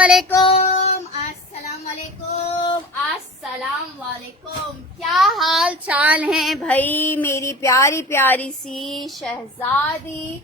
वालेकुम, अस्सलाम वालेकुम, अस्सलाम वालेकुम। क्या हाल चाल है भाई मेरी प्यारी प्यारी सी शहजादी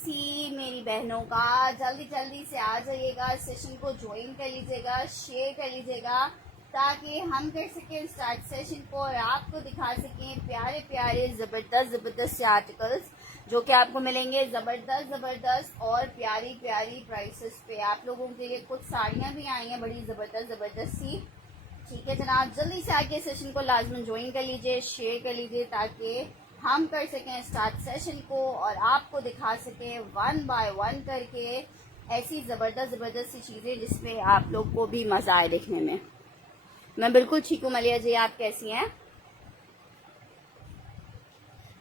सी मेरी बहनों का। जल्दी जल्दी से आ जाइएगा, सेशन को ज्वाइन कर लीजिएगा, शेयर कर लीजिएगा ताकि हम कर सकें स्टार्ट सेशन को और आपको दिखा सकें प्यारे प्यारे ज़बरदस्त से आर्टिकल्स जो कि आपको मिलेंगे ज़बरदस्त और प्यारी प्यारी प्राइसेस पे। आप लोगों के लिए कुछ साड़ियाँ भी आई हैं बड़ी ज़बरदस्त सी। ठीक है जनाब, जल्दी से आके सेशन को लाजमन ज्वाइन कर लीजिए, शेयर कर लीजिए ताकि हम कर सकें स्टार्ट सेशन को और आपको दिखा सकें वन बाय वन करके ऐसी ज़बरदस्त सी चीज़ें जिसमें आप लोग को भी मज़ा आए देखने में। मैं बिल्कुल ठीक हूँ मलिया जी, आप कैसी हैं?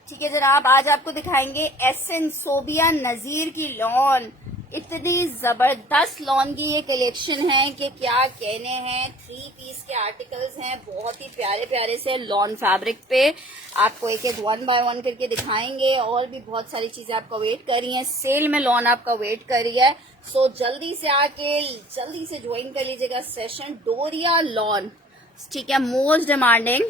ठीक है जनाब, आज आपको दिखाएंगे एसएन सोबिया नज़ीर की लॉन। इतनी ज़बरदस्त लॉन की ये कलेक्शन है कि क्या कहने हैं। 3 पीस के आर्टिकल्स हैं, बहुत ही प्यारे प्यारे से लॉन फैब्रिक पे। आपको एक एक वन बाय वन करके दिखाएंगे और भी बहुत सारी चीज़ें आपका वेट कर रही हैं। सेल में लॉन आपका वेट कर रही है, सो जल्दी से आके जल्दी से ज्वाइन कर लीजिएगा सेशन। डोरिया लॉन, ठीक है, मोस्ट डिमांडिंग।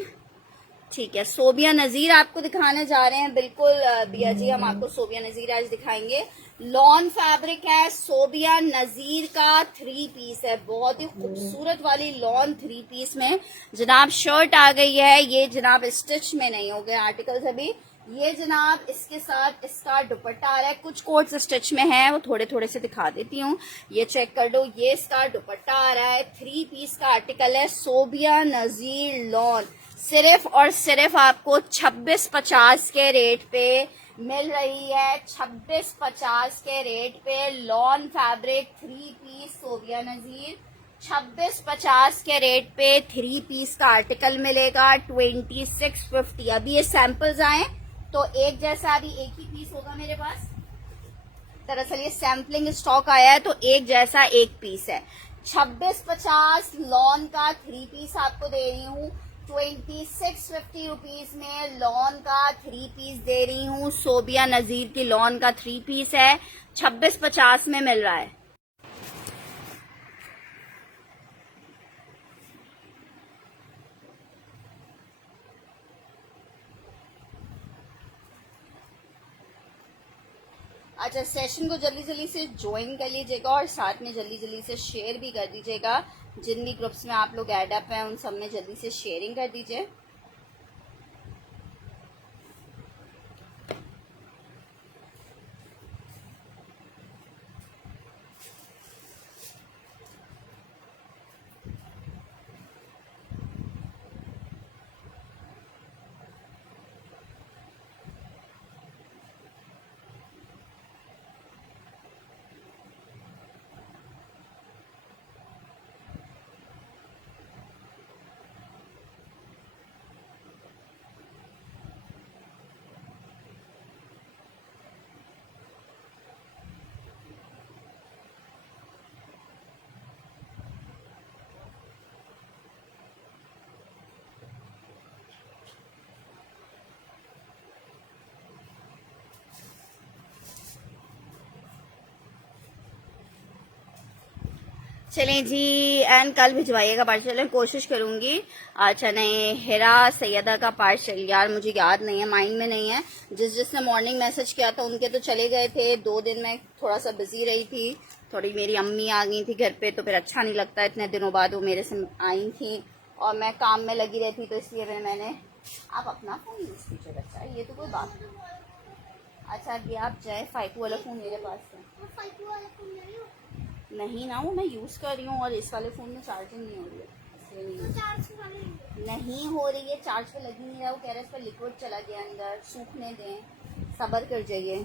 ठीक है, सोबिया नज़ीर आपको दिखाने जा रहे हैं। बिल्कुल बिया जी, हम आपको सोबिया नज़ीर आज दिखाएंगे। लॉन फैब्रिक है, सोबिया नज़ीर का 3 पीस है, बहुत ही खूबसूरत वाली लॉन 3 पीस में जनाब शर्ट आ गई है। ये जनाब स्टिच में नहीं हो गए आर्टिकल्स अभी। ये जनाब इसके साथ इसका दुपट्टा आ रहा है, कुछ कोट्स स्टिच में है, वो थोड़े थोड़े से दिखा देती हूँ, ये चेक कर लो। ये इसका दुपट्टा आ रहा है, 3 पीस का आर्टिकल है, सोबिया नज़ीर लॉन। सिर्फ और सिर्फ आपको 2650 के रेट पे मिल रही है। 2650 के रेट पे लॉन फैब्रिक 3 पीस सोबिया नज़ीर 2650 के रेट पे 3 पीस का आर्टिकल मिलेगा। 2650। अभी ये सैंपल्स आए तो एक जैसा अभी एक ही पीस होगा मेरे पास। दरअसल ये सैम्पलिंग स्टॉक आया है तो एक जैसा एक पीस है। 2650 लॉन का 3 पीस आपको दे रही हूँ। 2650 रुपीज में लॉन का 3 पीस दे रही हूँ। सोबिया नज़ीर की लॉन का 3 पीस है, 2650 में मिल रहा है। अच्छा, सेशन को जल्दी जल्दी से ज्वाइन कर लीजिएगा और साथ में जल्दी जल्दी से शेयर भी कर दीजिएगा। जिन भी ग्रुप्स में आप लोग ऐड अप हैं उन सब में जल्दी से शेयरिंग कर दीजिए। चलें जी, एंड कल भिजवाइएगा पार्सल, कोशिश करूंगी। अच्छा नहीं, हिरा सैयदा का पार्सल यार मुझे याद नहीं है, माइंड में नहीं है। जिसने मॉर्निंग मैसेज किया था उनके तो चले गए थे। 2 दिन में थोड़ा सा बिजी रही थी, थोड़ी मेरी अम्मी आ गई थी घर पे तो फिर अच्छा नहीं लगता, इतने दिनों बाद वो मेरे से आई थी और मैं काम में लगी रहती तो इसलिए मैंने। आप अपना फ़ोन यूज़ कीजिए बच्चा, ये तो कोई बात नहीं। अच्छा आगे आप जाए, 5 वाला फ़ोन मेरे पास है। नहीं ना, वो मैं यूज़ कर रही हूँ और इस वाले फ़ोन में चार्जिंग नहीं हो रही है, इसलिए नहीं हो रही है, चार्ज पे लग ही नहीं रहा। वो कह रहा है इस पर लिक्विड चला गया अंदर, सूखने दें, सब्र कर जाइए।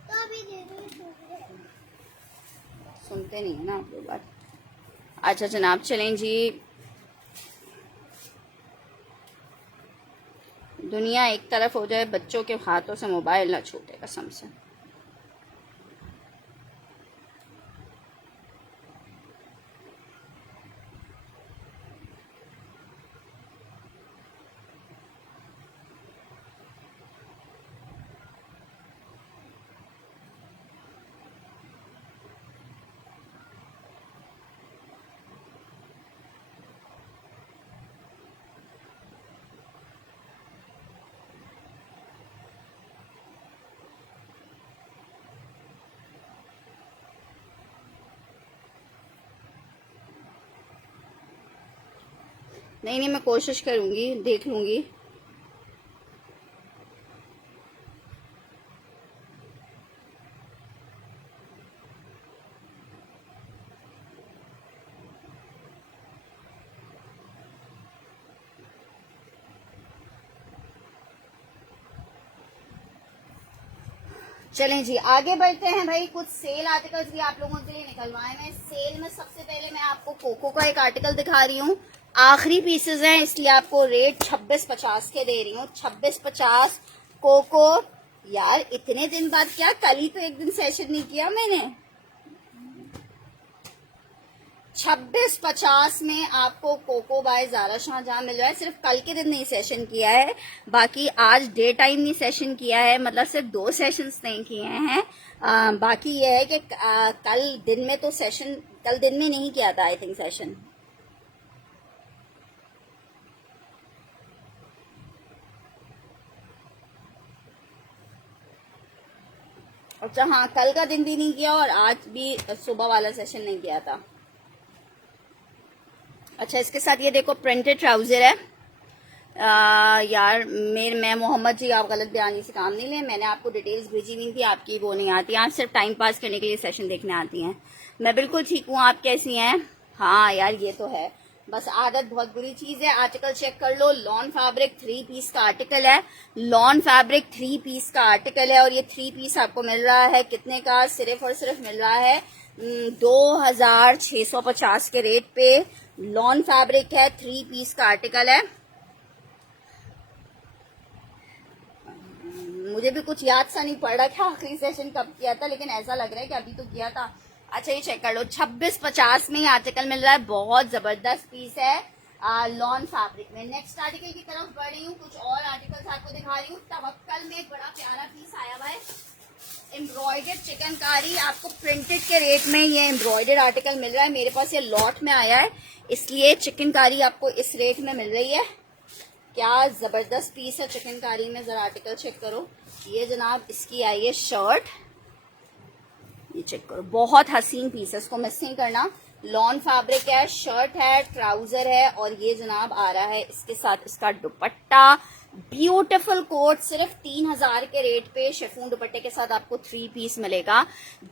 तो अभी दे दो, सुनते नहीं है ना आप लोग बात। अच्छा जनाब, चलें जी, दुनिया एक तरफ हो जाए, बच्चों के हाथों से मोबाइल ना छूटे कसम से। नहीं नहीं, मैं कोशिश करूंगी, देख लूंगी। चलें जी, आगे बढ़ते हैं भाई। कुछ सेल आर्टिकल्स भी आप लोगों के लिए निकलवाए हैं सेल में। सबसे पहले मैं आपको कोको का एक आर्टिकल दिखा रही हूँ। आखिरी पीसेस हैं, इसलिए आपको रेट 26.50 के दे रही हूँ। 26.50 कोको। यार इतने दिन बाद, क्या कल ही तो एक दिन सेशन नहीं किया मैंने। 26.50 में आपको कोको बाय ज़ारा शाहजहां मिल रहा है। सिर्फ कल के दिन नहीं सेशन किया है, बाकी आज डे टाइम नहीं सेशन किया है, मतलब सिर्फ 2 सेशंस नहीं किए हैं। बाकी ये है कि कल दिन में तो सेशन, कल दिन में नहीं किया था आई थिंक सेशन। अच्छा हाँ, कल का दिन भी नहीं किया और आज भी सुबह वाला सेशन नहीं किया था। अच्छा, इसके साथ ये देखो प्रिंटेड ट्राउजर है। यार मैं मोहम्मद जी, आप गलत बयानी से काम नहीं लें। मैंने आपको डिटेल्स भेजी हुई थी, आपकी वो नहीं आती। आप सिर्फ टाइम पास करने के लिए सेशन देखने आती हैं। मैं बिल्कुल ठीक हूँ, आप कैसी हैं? हाँ यार ये तो है, बस आदत बहुत बुरी चीज है। आर्टिकल चेक कर लो। लॉन फैब्रिक 3 पीस का आर्टिकल है। लॉन फैब्रिक 3 पीस का आर्टिकल है और ये 3 पीस आपको मिल रहा है कितने का? सिर्फ और सिर्फ मिल रहा है 2650 के रेट पे। लॉन फैब्रिक है, 3 पीस का आर्टिकल है। मुझे भी कुछ याद सा नहीं पड़ रहा कि आखिरी सेशन कब किया था, लेकिन ऐसा लग रहा है कि अभी तो किया था। अच्छा ये चेक कर लो, 2650 में ये आर्टिकल मिल रहा है। बहुत जबरदस्त पीस है लॉन फैब्रिक में। नेक्स्ट आर्टिकल की तरफ बढ़ रही हूँ, कुछ और आर्टिकल्स आपको दिखा रही हूँ। तवक्कल में एक बड़ा प्यारा पीस आया हुआ है, एम्ब्रॉयडर्ड चिकनकारी। आपको प्रिंटेड के रेट में ये एम्ब्रॉयडर्ड आर्टिकल मिल रहा है। मेरे पास ये लॉट में आया है, इसलिए चिकनकारी आपको इस रेट में मिल रही है। क्या जबरदस्त पीस है चिकनकारी में, जरा आर्टिकल चेक करो। ये जनाब इसकी आई है शर्ट, ये चेक करो, बहुत हसीन पीस है, इसको मिस नहीं करना। लॉन फैब्रिक है, शर्ट है, ट्राउजर है और ये जनाब आ रहा है इसके साथ इसका दुपट्टा। ब्यूटीफुल कोट, सिर्फ 3000 के रेट पे शिफॉन दुपट्टे के साथ आपको 3 पीस मिलेगा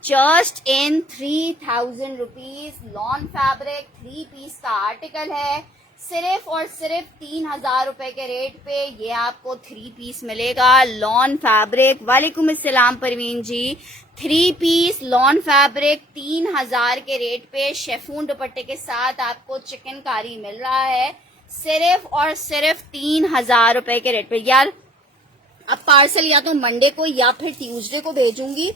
just in 3000 rupees. Lawn fabric 3 piece का आर्टिकल है, सिर्फ और सिर्फ 3000 रुपए के रेट पे ये आपको 3 पीस मिलेगा। लॉन फैब्रिक, वालेकुम अस्सलाम Parveen ji. 3 piece lawn fabric 3000 के रेट पे शेफून दुपट्टे के साथ आपको चिकनकारी मिल रहा है, सिर्फ और सिर्फ 3000 रुपए के रेट पे। यार अब पार्सल या तो मंडे को या फिर ट्यूसडे को भेजूंगी,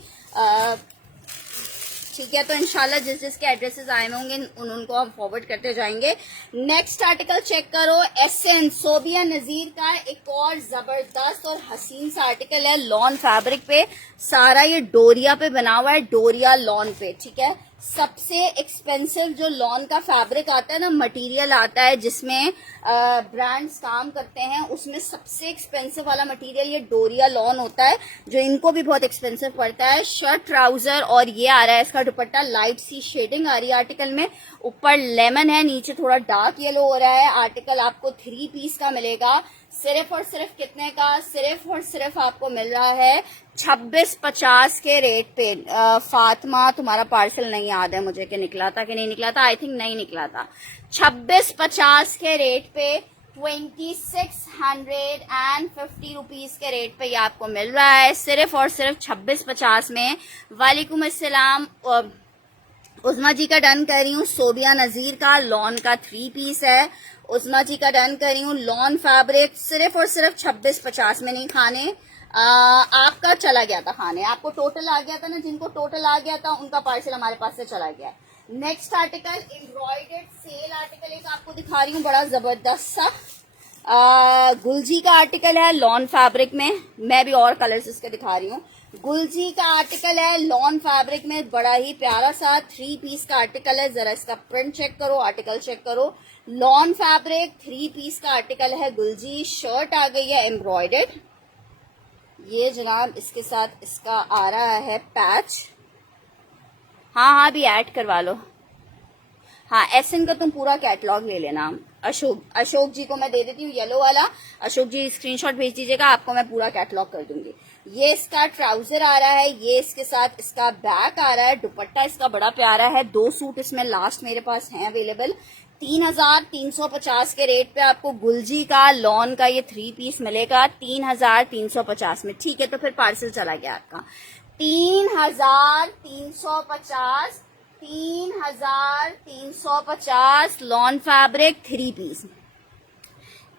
ठीक है? तो इंशाल्लाह जिस जिसके एड्रेसेस आए होंगे उनको हम फॉरवर्ड करते जाएंगे। नेक्स्ट आर्टिकल चेक करो, एसेंस सोबिया नजीर का एक और जबरदस्त और हसीन सा आर्टिकल है लॉन फैब्रिक पे। सारा ये डोरिया पे बना हुआ है, डोरिया लॉन पे, ठीक है? सबसे एक्सपेंसिव जो लॉन का फैब्रिक आता है ना, मटेरियल आता है जिसमें ब्रांड्स काम करते हैं, उसमें सबसे एक्सपेंसिव वाला मटेरियल ये डोरिया लॉन होता है, जो इनको भी बहुत एक्सपेंसिव पड़ता है। शर्ट, ट्राउजर और ये आ रहा है इसका दुपट्टा। लाइट सी शेडिंग आ रही है आर्टिकल में, ऊपर लेमन है, नीचे थोड़ा डार्क येलो हो रहा है। आर्टिकल आपको 3 पीस का मिलेगा, सिर्फ और सिर्फ कितने का? सिर्फ और सिर्फ आपको मिल रहा है 2650 के रेट पे। फातिमा तुम्हारा पार्सल नहीं याद है मुझे कि निकला था कि नहीं निकला था, आई थिंक नहीं निकला था। 2650 के रेट पे 2650 रुपीज के रेट पे ये आपको मिल रहा है, सिर्फ और सिर्फ 2650 में। वालेकुम अस्सलाम, उस्मा जी का डन कर रही हूँ। सोबिया नजीर का लॉन का 3 पीस है, उस्मा जी का डन कर रही हूँ। लॉन फैब्रिक सिर्फ और सिर्फ 2650 में नहीं खाने। आपका चला गया था खाने, आपको टोटल आ गया था ना, जिनको टोटल आ गया था उनका पार्सल हमारे पास से चला गया। Next article embroidered sale article एक आपको दिखा रही हूँ, बड़ा जबरदस्त सा गुलजी का आर्टिकल है लॉन फैब्रिक में। मैं भी और कलर्स इसके दिखा रही हूँ। गुलजी का आर्टिकल है लॉन फैब्रिक में, बड़ा ही प्यारा सा 3 पीस का आर्टिकल है। जरा इसका प्रिंट चेक करो, आर्टिकल चेक करो। लॉन फैब्रिक 3 पीस का आर्टिकल है गुलजी। शर्ट आ गई है एम्ब्रॉयडर्ड, ये जनाब इसके साथ इसका आ रहा है पैच। हाँ हाँ भी ऐड करवा लो। हाँ, एसएन का तुम पूरा कैटलॉग ले लेना। अशोक जी को मैं दे देती हूँ येलो वाला। अशोक जी स्क्रीनशॉट भेज दीजिएगा, आपको मैं पूरा कैटलॉग कर दूंगी। ये इसका ट्राउजर आ रहा है, ये इसके साथ इसका बैक आ रहा है, दुपट्टा इसका बड़ा प्यारा है। 2 सूट इसमें लास्ट मेरे पास हैं अवेलेबल। 3,350 के रेट पे आपको गुलजी का लॉन का ये 3 पीस मिलेगा 3,350 में। ठीक है, तो फिर पार्सल चला गया आपका 3,350। 3,350 लॉन फैब्रिक 3 पीस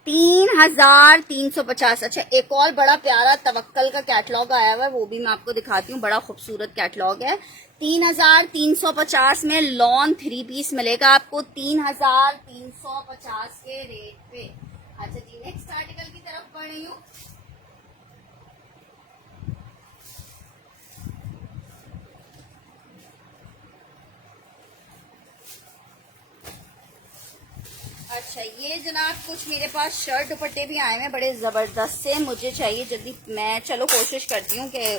3,350। अच्छा, एक और बड़ा प्यारा तवक्कल का कैटलॉग आया हुआ है, वो भी मैं आपको दिखाती हूँ। बड़ा खूबसूरत कैटलॉग है। 3,350 में लॉन 3 पीस मिलेगा आपको 3,350 के रेट पे। अच्छा जी, नेक्स्ट आर्टिकल की तरफ बढ़ रही हूँ। अच्छा, ये जनाब कुछ मेरे पास शर्ट दुपट्टे भी आए हैं बड़े ज़बरदस्त से। मुझे चाहिए जल्दी, मैं चलो कोशिश करती हूँ कि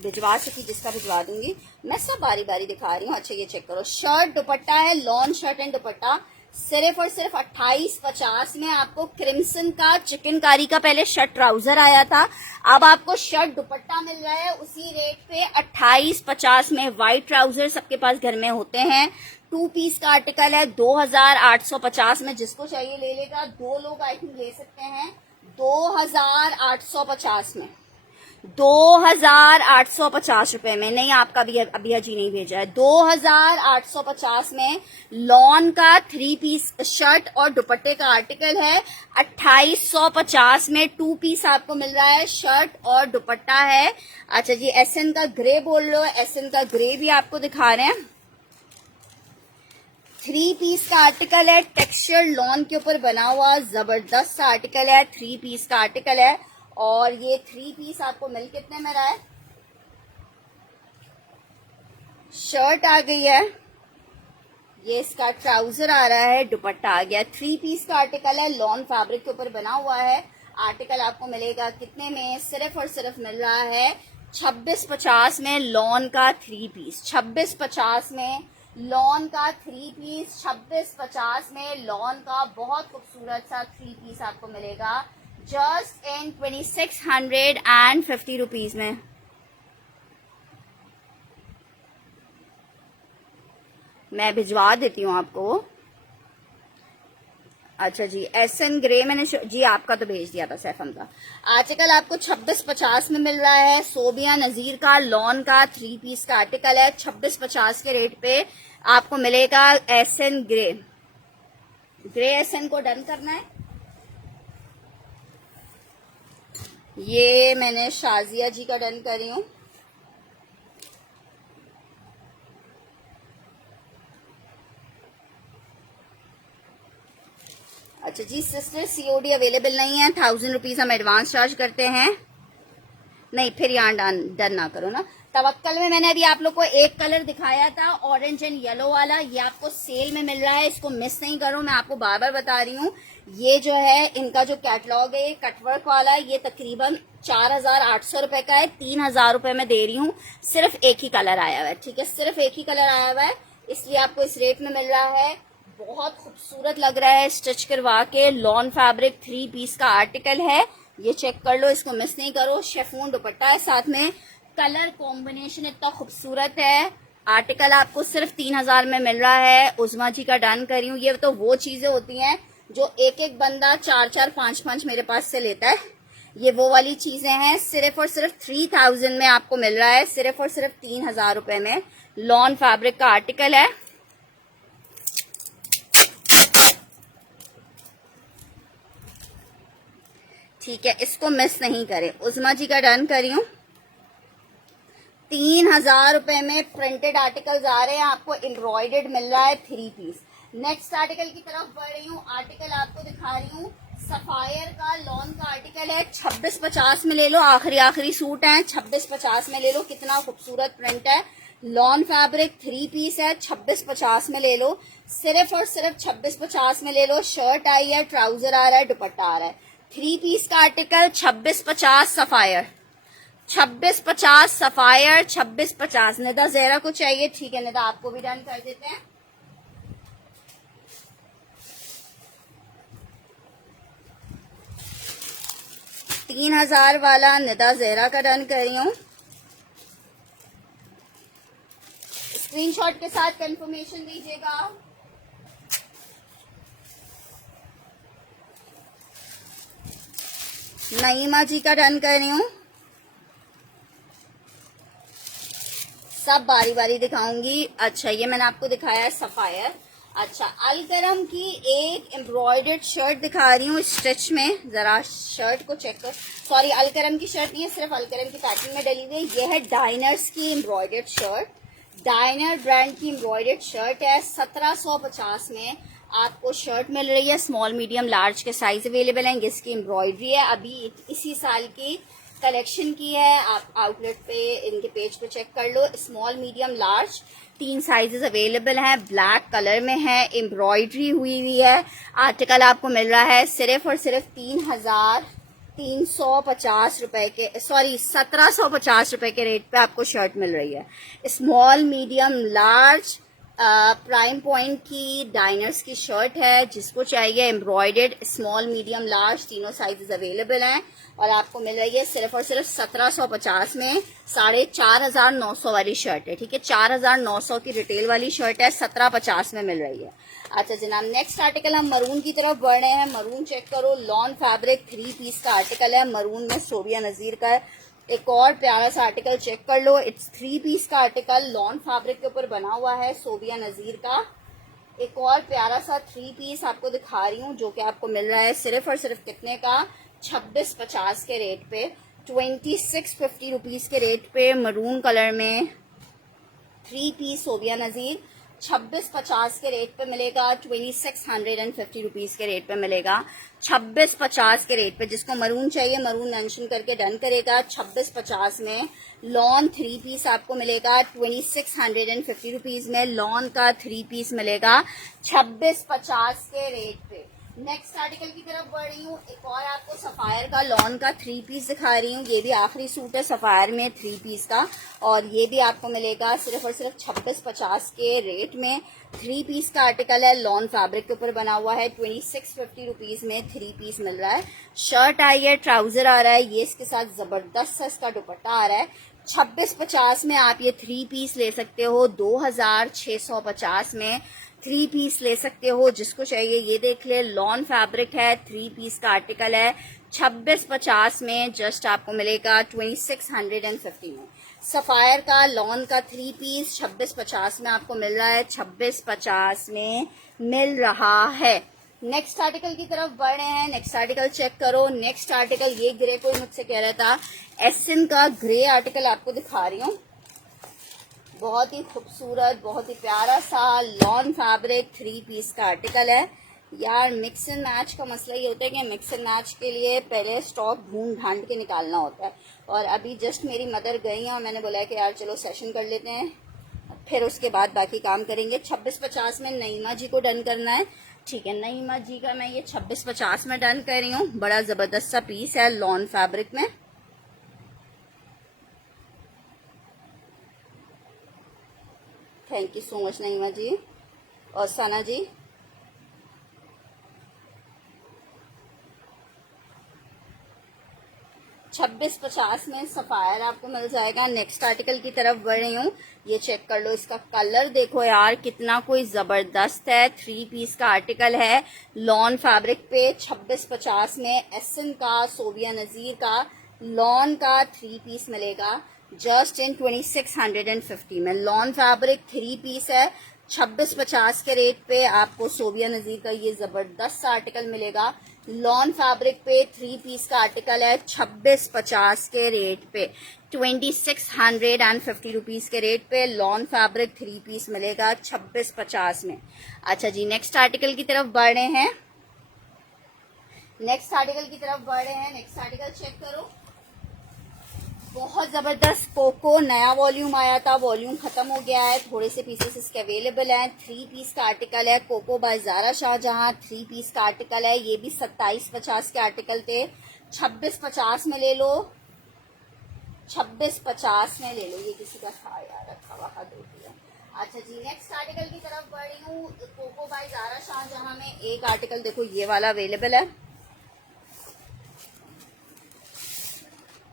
भिजवा सकी, जिसका भिजवा दूंगी। मैं सब बारी बारी दिखा रही हूँ। अच्छा, ये चेक करो, शर्ट दुपट्टा है, लॉन शर्ट एंड दुपट्टा। सिर्फ और सिर्फ 2850 में आपको क्रिम्सन का चिकनकारी का पहले शर्ट ट्राउजर आया था, अब आपको शर्ट दुपट्टा मिल रहा है उसी रेट पे 2850 में। व्हाइट ट्राउजर सबके पास घर में होते हैं। 2 पीस का आर्टिकल है 2,850 में। जिसको चाहिए ले लेगा, 2 लोग आई थिंक ले सकते हैं। 2,850 में, 2,850 रुपए में। नहीं, आपका भी अभी अजी नहीं भेजा है। 2,850 में लॉन का 3 पीस शर्ट और दुपट्टे का आर्टिकल है। 2,850 में 2 पीस आपको मिल रहा है, शर्ट और दुपट्टा है। अच्छा जी, एसएन का ग्रे बोल रहे हो, एसएन का ग्रे भी आपको दिखा रहे हैं। 3 पीस का आर्टिकल है, टेक्सचर लॉन के ऊपर बना हुआ जबरदस्त आर्टिकल है। 3 पीस का आर्टिकल है और ये 3 पीस आपको मिल कितने में रहा है? शर्ट आ गई है, ये इसका ट्राउजर आ रहा है, दुपट्टा आ गया। 3 पीस का आर्टिकल है, लॉन फैब्रिक के ऊपर बना हुआ है। आर्टिकल आपको मिलेगा कितने में? सिर्फ और सिर्फ मिल रहा है 2650 में लॉन का 3 पीस। 2650 में लॉन का 3 पीस, 2650 में लॉन का बहुत खूबसूरत सा 3 पीस आपको मिलेगा जस्ट इन 2650 रुपीज में। मैं भिजवा देती हूँ आपको। अच्छा जी, एसएन ग्रे मैंने जी आपका तो भेज दिया था सैफ हमजा। आर्टिकल आपको 2650 में मिल रहा है। सोबिया नजीर का लॉन का 3 पीस का आर्टिकल है। 2650 के रेट पे आपको मिलेगा। एसएन ग्रे, ग्रे एसएन को डन करना है। ये मैंने शाजिया जी का डन करी हूँ। अच्छा जी, सिस्टर सीओडी अवेलेबल नहीं है। 1000 रुपीज हम एडवांस चार्ज करते हैं। नहीं, फिर यहाँ डन ना करो ना। तवक्कल में मैंने अभी आप लोग को एक कलर दिखाया था, ऑरेंज एंड येलो वाला। ये आपको सेल में मिल रहा है, इसको मिस नहीं करो। मैं आपको बार बार बता रही हूँ, ये जो है इनका जो कैटलॉग है कटवर्क वाला, ये तकरीबन 4,800 रुपए का है। 3,000 रुपए में दे रही हूँ। सिर्फ एक ही कलर आया हुआ है, ठीक है, सिर्फ एक ही कलर आया हुआ है, इसलिए आपको इस रेट में मिल रहा है। बहुत खूबसूरत लग रहा है, स्टिच करवा के लॉन फैब्रिक 3 पीस का आर्टिकल है। ये चेक कर लो, इसको मिस नहीं करो। शेफून दुपट्टा है साथ में, कलर कॉम्बिनेशन इतना खूबसूरत है। आर्टिकल आपको सिर्फ 3,000 में मिल रहा है। उस्मा जी का डन करी हूँ। ये तो वो चीजें होती हैं जो एक एक बंदा 4-4, 5-5 मेरे पास से लेता है, ये वो वाली चीजें हैं। सिर्फ और सिर्फ 3000 में आपको मिल रहा है, सिर्फ और सिर्फ 3,000 रुपए में लॉन फैब्रिक का आर्टिकल है। ठीक है, इसको मिस नहीं करें। उस्मा जी का डन करी हूँ। 3,000 रुपए में प्रिंटेड आर्टिकल्स आ रहे हैं, आपको एम्ब्रॉयडर्ड मिल रहा है 3 पीस। नेक्स्ट आर्टिकल की तरफ बढ़ रही हूँ। आर्टिकल आपको दिखा रही हूँ, सफायर का लॉन का आर्टिकल है। 2650 में ले लो, आखिरी सूट है, 2650 में ले लो। कितना खूबसूरत प्रिंट है, लॉन फैब्रिक 3 पीस है। 2650 में ले लो, सिर्फ और सिर्फ 2650 में ले लो। शर्ट आई है, ट्राउजर आ रहा है, दुपट्टा आ रहा है। 3 पीस का article 2650 sapphire, 2650 sapphire, 2650। Nida Zahra को चाहिए, ठीक है निदा आपको भी डन कर देते हैं। 3000 वाला निदा जहरा का डन कर रही हूँ। स्क्रीनशॉट के साथ कंफर्मेशन दीजिएगा। नईमा जी का डन कर रही हूँ। सब बारी बारी दिखाऊंगी। अच्छा, ये मैंने आपको दिखाया है सफायर। अच्छा, अलकरम की एक एम्ब्रॉयडर्ड शर्ट दिखा रही हूँ स्टिच में। जरा शर्ट को चेक कर, सॉरी अलकरम की शर्ट नहीं है, सिर्फ अलकरम की पैकिंग में डली हुई है। ये है डाइनर्स की एम्ब्रॉयडर्ड शर्ट। डाइनर ब्रांड की एम्ब्रॉयडर्ड शर्ट है। 1750 में आपको शर्ट मिल रही है। स्मॉल मीडियम लार्ज के साइज अवेलेबल हैं। इसकी एम्ब्रॉयडरी है, अभी इसी साल की कलेक्शन की है। आप आउटलेट पे इनके पेज पे चेक कर लो। Small medium large 3 sizes available हैं। ब्लैक कलर में है, एम्ब्रॉयडरी हुई हुई है। आर्टिकल आपको मिल रहा है सिर्फ और सिर्फ 3,350 रुपए के, सॉरी 1750 रुपए के रेट पे आपको शर्ट मिल रही है। Small medium large prime point की डाइनर्स की शर्ट है। जिसको चाहिए एम्ब्रॉयडर्ड स्मॉल मीडियम लार्ज तीनों साइजेस अवेलेबल हैं और आपको मिल रही है सिर्फ और सिर्फ 1750 में। 4,900 वाली शर्ट है, ठीक है। 4,900 की रिटेल वाली शर्ट है, 1750 में मिल रही है। अच्छा जनाब, नेक्स्ट आर्टिकल हम मरून की तरफ बढ़ रहे हैं। मरून चेक करो, लॉन फैब्रिक 3 पीस का आर्टिकल है। मरून में सोबिया नजीर का है। एक और प्यारा सा आर्टिकल चेक कर लो। इट्स 3 पीस का आर्टिकल, लॉन फैब्रिक के ऊपर बना हुआ है, सोबिया नजीर का। एक और प्यारा सा 3 पीस आपको दिखा रही हूँ जो कि आपको मिल रहा है सिर्फ और सिर्फ कितने का, 2650 के रेट पे, 2650 रुपीज के रेट पे। मरून कलर में 3 पीस सोबिया नजीर 2650 के रेट पे मिलेगा। 2650 रुपीज के रेट पे मिलेगा। 2650 के रेट पे। जिसको मरून चाहिए मरून मेंशन करके डन करेगा। 2650 में लॉन 3 पीस आपको मिलेगा। 2650 रुपीज में लॉन का 3 पीस मिलेगा 2650 के रेट पे। नेक्स्ट आर्टिकल की तरफ बढ़ रही हूँ। एक और आपको सफायर का लॉन का 3 पीस दिखा रही हूँ। ये भी आखिरी सूट है सफायर में 3 पीस का और ये भी आपको मिलेगा सिर्फ और सिर्फ 2650 के रेट में। 3 पीस का आर्टिकल है, लॉन फैब्रिक के ऊपर बना हुआ है। 2650 रुपीज में 3 पीस मिल रहा है। शर्ट आई है, ट्राउजर आ रहा है, ये इसके साथ जबरदस्त सा इसका दुपट्टा आ रहा है। 2650 में आप ये 3 पीस ले सकते हो। 2650 में 3 पीस ले सकते हो। जिसको चाहिए ये देख ले, लॉन फैब्रिक है, 3 पीस का आर्टिकल है। 2650 में जस्ट आपको मिलेगा 2650 में। सफायर का लॉन का 3 पीस 2650 में आपको मिल रहा है, 2650 में मिल रहा है। नेक्स्ट आर्टिकल की तरफ बढ़ रहे हैं। नेक्स्ट आर्टिकल चेक करो। नेक्स्ट आर्टिकल ये ग्रे, कोई मुझसे कह रहा था एसएन का ग्रे आर्टिकल आपको दिखा रही हूँ। बहुत ही खूबसूरत, बहुत ही प्यारा सा लॉन फैब्रिक 3 पीस का आर्टिकल है। यार मिक्स एंड मैच का मसला ये होता है कि मिक्स एंड मैच के लिए पहले स्टॉक ढूंढ ढांड के निकालना होता है और अभी जस्ट मेरी मदर गई हैं और मैंने बोला है कि यार चलो सेशन कर लेते हैं, फिर उसके बाद बाकी काम करेंगे। 2650 में नईमा जी को डन करना है, ठीक है। नईमा जी का मैं ये 2650 में डन कर रही हूँ। बड़ा जबरदस्त सा पीस है लॉन फैब्रिक में। थैंक यू सो मच नईमा जी और सना जी। छब्बीस 50 में सफायर आपको मिल जाएगा। नेक्स्ट आर्टिकल की तरफ बढ़ रही हूँ। ये चेक कर लो, इसका कलर देखो यार कितना कोई जबरदस्त है। 3 पीस का आर्टिकल है लॉन फैब्रिक पे। 2650 में एसन का सोबिया नजीर का लॉन का 3 पीस मिलेगा जस्ट इन 2650 में। लॉन फैब्रिक 3 पीस है। 2650 के रेट पे आपको सोबिया नजीर का ये जबरदस्त आर्टिकल मिलेगा। लॉन फैब्रिक पे 3 पीस का आर्टिकल है 2650 के रेट पे। 2650 रुपीज के रेट पे लॉन फैब्रिक 3 पीस मिलेगा 2650 में। अच्छा जी, नेक्स्ट आर्टिकल की तरफ बढ़ रहे हैं। नेक्स्ट आर्टिकल चेक करो। बहुत जबरदस्त कोको नया वॉल्यूम आया था, वॉल्यूम खत्म हो गया है, थोड़े से पीसेस इसके अवेलेबल हैं। 3 पीस का आर्टिकल है, Coco by Zara Shahjahan 3 piece का आर्टिकल है। ये भी 2750 के आर्टिकल थे। 2650 में ले लो, 2650 में ले लो। ये किसी का था यार, रखा हुआ हद होती है। अच्छा जी, नेक्स्ट आर्टिकल की तरफ बढ़ रही हूँ। कोको बाय ज़ारा शाहजहां में एक आर्टिकल देखो ये वाला अवेलेबल है।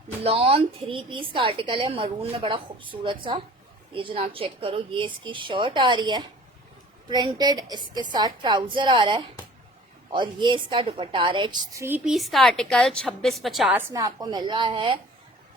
लॉन 3 पीस का आर्टिकल है, मरून में बड़ा खूबसूरत सा। ये जनाब चेक करो, ये इसकी शर्ट आ रही है प्रिंटेड, इसके साथ ट्राउजर आ रहा है और ये इसका दुपट्टा आ रहा है। 3 पीस का आर्टिकल 2650 में आपको मिल रहा है।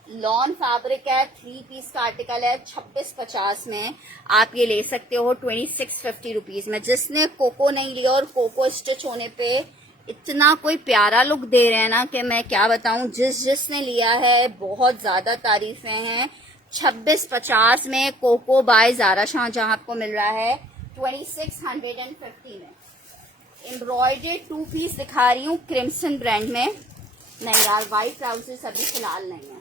लॉन फैब्रिक है, 3 पीस का आर्टिकल है, 2650 में आप ये ले सकते हो 2650 रुपीज में। जिसने कोको नहीं लिया और कोको स्टिच होने पे इतना कोई प्यारा लुक दे रहे हैं ना कि मैं क्या बताऊं। जिसने लिया है बहुत ज्यादा तारीफें हैं। 2650 में कोको बाय ज़ारा शाहजहां आपको मिल रहा है 2650 में। एम्ब्रॉयडर्ड 2 पीस दिखा रही हूँ क्रिम्सन ब्रांड में। नहीं यार, व्हाइट ट्राउजर्स अभी फिलहाल नहीं है।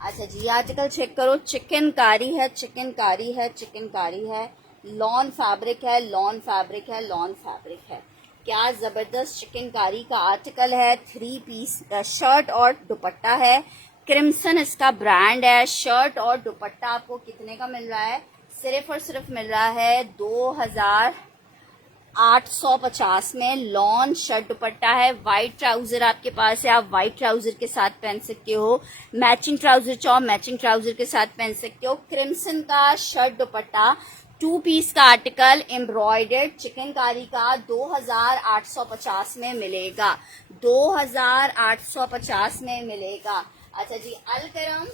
अच्छा जी, आर्टिकल चेक करो, चिकनकारी है, चिकनकारी है, चिकनकारी है, लॉन फैब्रिक है, लॉन फैब्रिक है, लॉन फैब्रिक है। क्या जबरदस्त चिकनकारी का आर्टिकल है। 3 पीस शर्ट और दुपट्टा है, क्रिम्सन इसका ब्रांड है। शर्ट और दुपट्टा आपको कितने का मिल रहा है? सिर्फ और सिर्फ मिल रहा है 2850 में। लॉन शर्ट दुपट्टा है, व्हाइट ट्राउजर आपके पास है, आप व्हाइट ट्राउजर के साथ पहन सकते हो। मैचिंग ट्राउजर चाहो मैचिंग ट्राउजर के साथ पहन सकते हो। क्रिम्सन का शर्ट दुपट्टा 2 पीस का आर्टिकल एम्ब्रॉयडर्ड चिकनकारी का 2850 में मिलेगा, 2850 में मिलेगा। अच्छा जी, अलकरम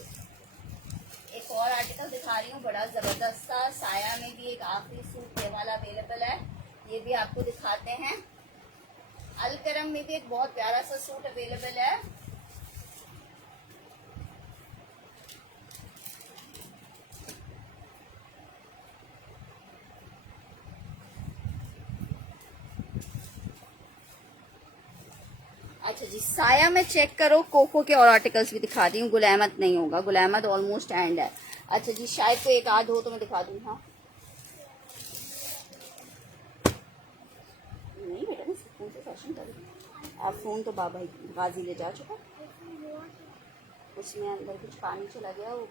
एक और आर्टिकल दिखा रही हूँ, बड़ा जबरदस्त सा साया में भी एक आखिरी सूट ये वाला अवेलेबल है, ये भी आपको दिखाते हैं। अलकरम में भी एक बहुत प्यारा सा सूट अवेलेबल है। अच्छा जी, साया में चेक करो, कोको के और आर्टिकल्स भी दिखा दी हूँ। गुल अहमद नहीं होगा, गुल अहमद ऑलमोस्ट एंड है। अच्छा जी, शायद कोई एक आध हो तो मैं दिखा दूँ। हाँ नहीं बेटा, मैं फोन से फैशन कर रही हूँ। आप फोन तो बाबा गाजी ले जा चुका, उसमें अंदर कुछ पानी चला गया, वो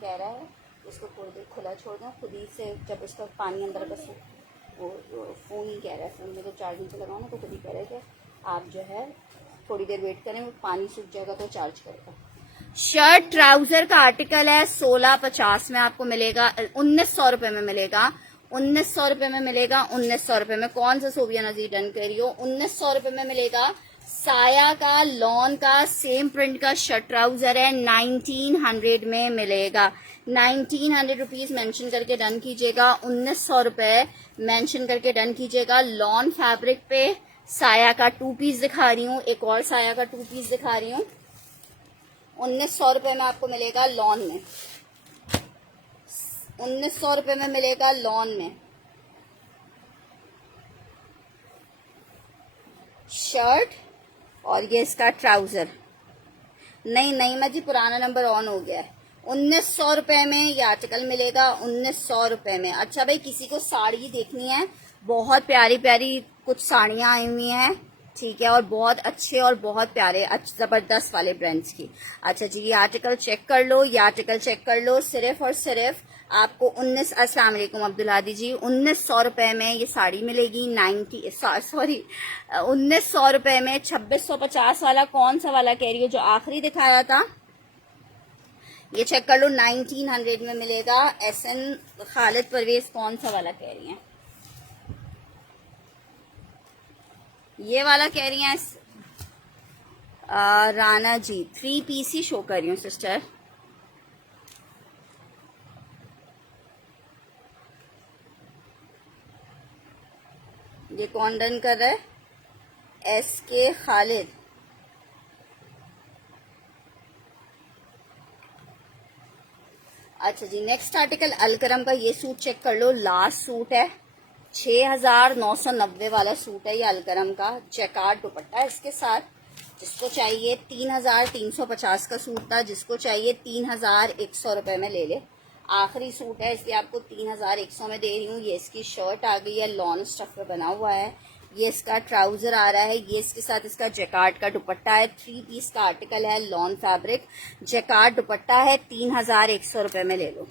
कह रहा है उसको थोड़ी देर खुला छोड़ दें, खुद ही से जब उसका पानी अंदर का वो फ़ोन ही कह रहा है, फ़ोन में तो चार्जिंग से लगाओ ना, तो खुद ही कह रहा है कि आप जो है थोड़ी देर वेट करें, पानी सूख जाएगा तो चार्ज करेगा। शर्ट ट्राउजर का आर्टिकल है 1650 में आपको मिलेगा, 1900 रुपए में मिलेगा, 1900 रुपए में मिलेगा, 1900 रुपए में। कौन सा सोबिया नजीर डन कर रही हो? 1900 रुपए में मिलेगा। साया का लॉन का सेम प्रिंट का शर्ट ट्राउजर है, 1900 में मिलेगा। 1900 रुपीज मेंशन करके डन कीजिएगा, 1900 रुपए मेंशन करके डन कीजिएगा। लॉन फैब्रिक पे साया का 2 पीस दिखा रही हूँ, एक और साया का 2 पीस दिखा रही हूँ, 1900 रुपए में आपको मिलेगा लॉन में, 1900 रुपए में मिलेगा लॉन में। शर्ट और ये इसका ट्राउजर। नहीं मैं जी, पुराना नंबर ऑन हो गया है। 1900 रुपए में ये आर्टिकल मिलेगा, 1900 रुपए में। अच्छा भाई, किसी को साड़ी देखनी है, बहुत प्यारी प्यारी कुछ साड़ियां आई हुई हैं, ठीक है, और बहुत अच्छे और बहुत प्यारे जबरदस्त वाले ब्रांड्स की। अच्छा जी, ये आर्टिकल चेक कर लो, ये आर्टिकल चेक कर लो। सिर्फ और सिर्फ आपको अस्सलाम वालेकुम अब्दुल हादी जी, 1900 रुपए में ये साड़ी मिलेगी। 1900 रुपए में 2650 वाला कौन सा वाला कह रही हो जो आखिरी दिखाया था, ये चेक कर लो, 1900 में मिलेगा। SN खालिद परवेज कौन सा वाला कह रही हैं? ये वाला कह रही हैं राना जी, 3 पीस ही शो कर रही हूँ सिस्टर। ये कौन डन कर रहा है? SK खालिद। अच्छा जी, नेक्स्ट आर्टिकल अलकरम का ये सूट चेक कर लो, लास्ट सूट है, 6990 वाला सूट है ये अलकरम का। जैकार्ड दुपट्टा है इसके साथ। जिसको चाहिए 3350 का सूट था, जिसको चाहिए 3100 रुपए में ले ले। आखिरी सूट है इसलिए आपको 3100 में दे रही हूँ। ये इसकी शर्ट आ गई है, लॉन स्टफ पे बना हुआ है। ये इसका ट्राउजर आ रहा है, ये इसके साथ इसका जैकार्ड का दुपट्टा है। 3 पीस का आर्टिकल है, लॉन फैब्रिक, जैकार्ड दुपट्टा है, 3100 रुपए में ले लो।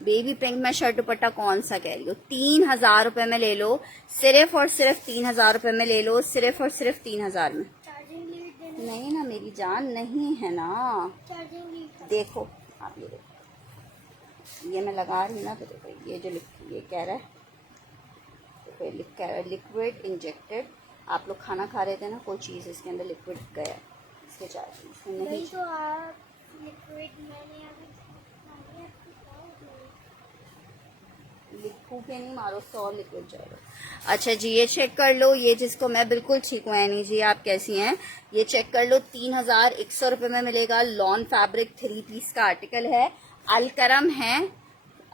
बेबी पिंक में शर्ट दुपट्टा कौन सा कह रही हो? 3000 रुपए में ले लो, सिर्फ और सिर्फ 3000 रुपए में ले लो, सिर्फ और सिर्फ 3000 में। नहीं ना मेरी जान, नहीं है ना। देखो आप ये देखो, ये मैं लगा रही हूँ ना, तो देखो ये जो ये कह रहा है, देखो ये कह रहा है लिक्विड इंजेक्टेड। आप लोग खाना खा रहे थे ना, कोई चीज़ इसके अंदर लिक्विड गया, इसके चार्ज नहीं तो आप लिक्विड मैंने लिखू के नहीं मारो, 100 लिक्विड जाएगा। अच्छा जी ये चेक कर लो, ये जिसको मैं बिल्कुल ठीक हूँ एनी जी, आप कैसी हैं, ये चेक कर लो। 3100 रुपये में मिलेगा। लॉन फैब्रिक 3 पीस का आर्टिकल है, अलकरम है।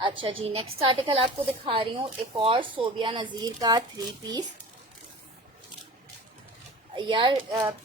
अच्छा जी नेक्स्ट आर्टिकल आपको दिखा रही हूँ, एक और सोबिया नज़ीर का 3 पीस। यार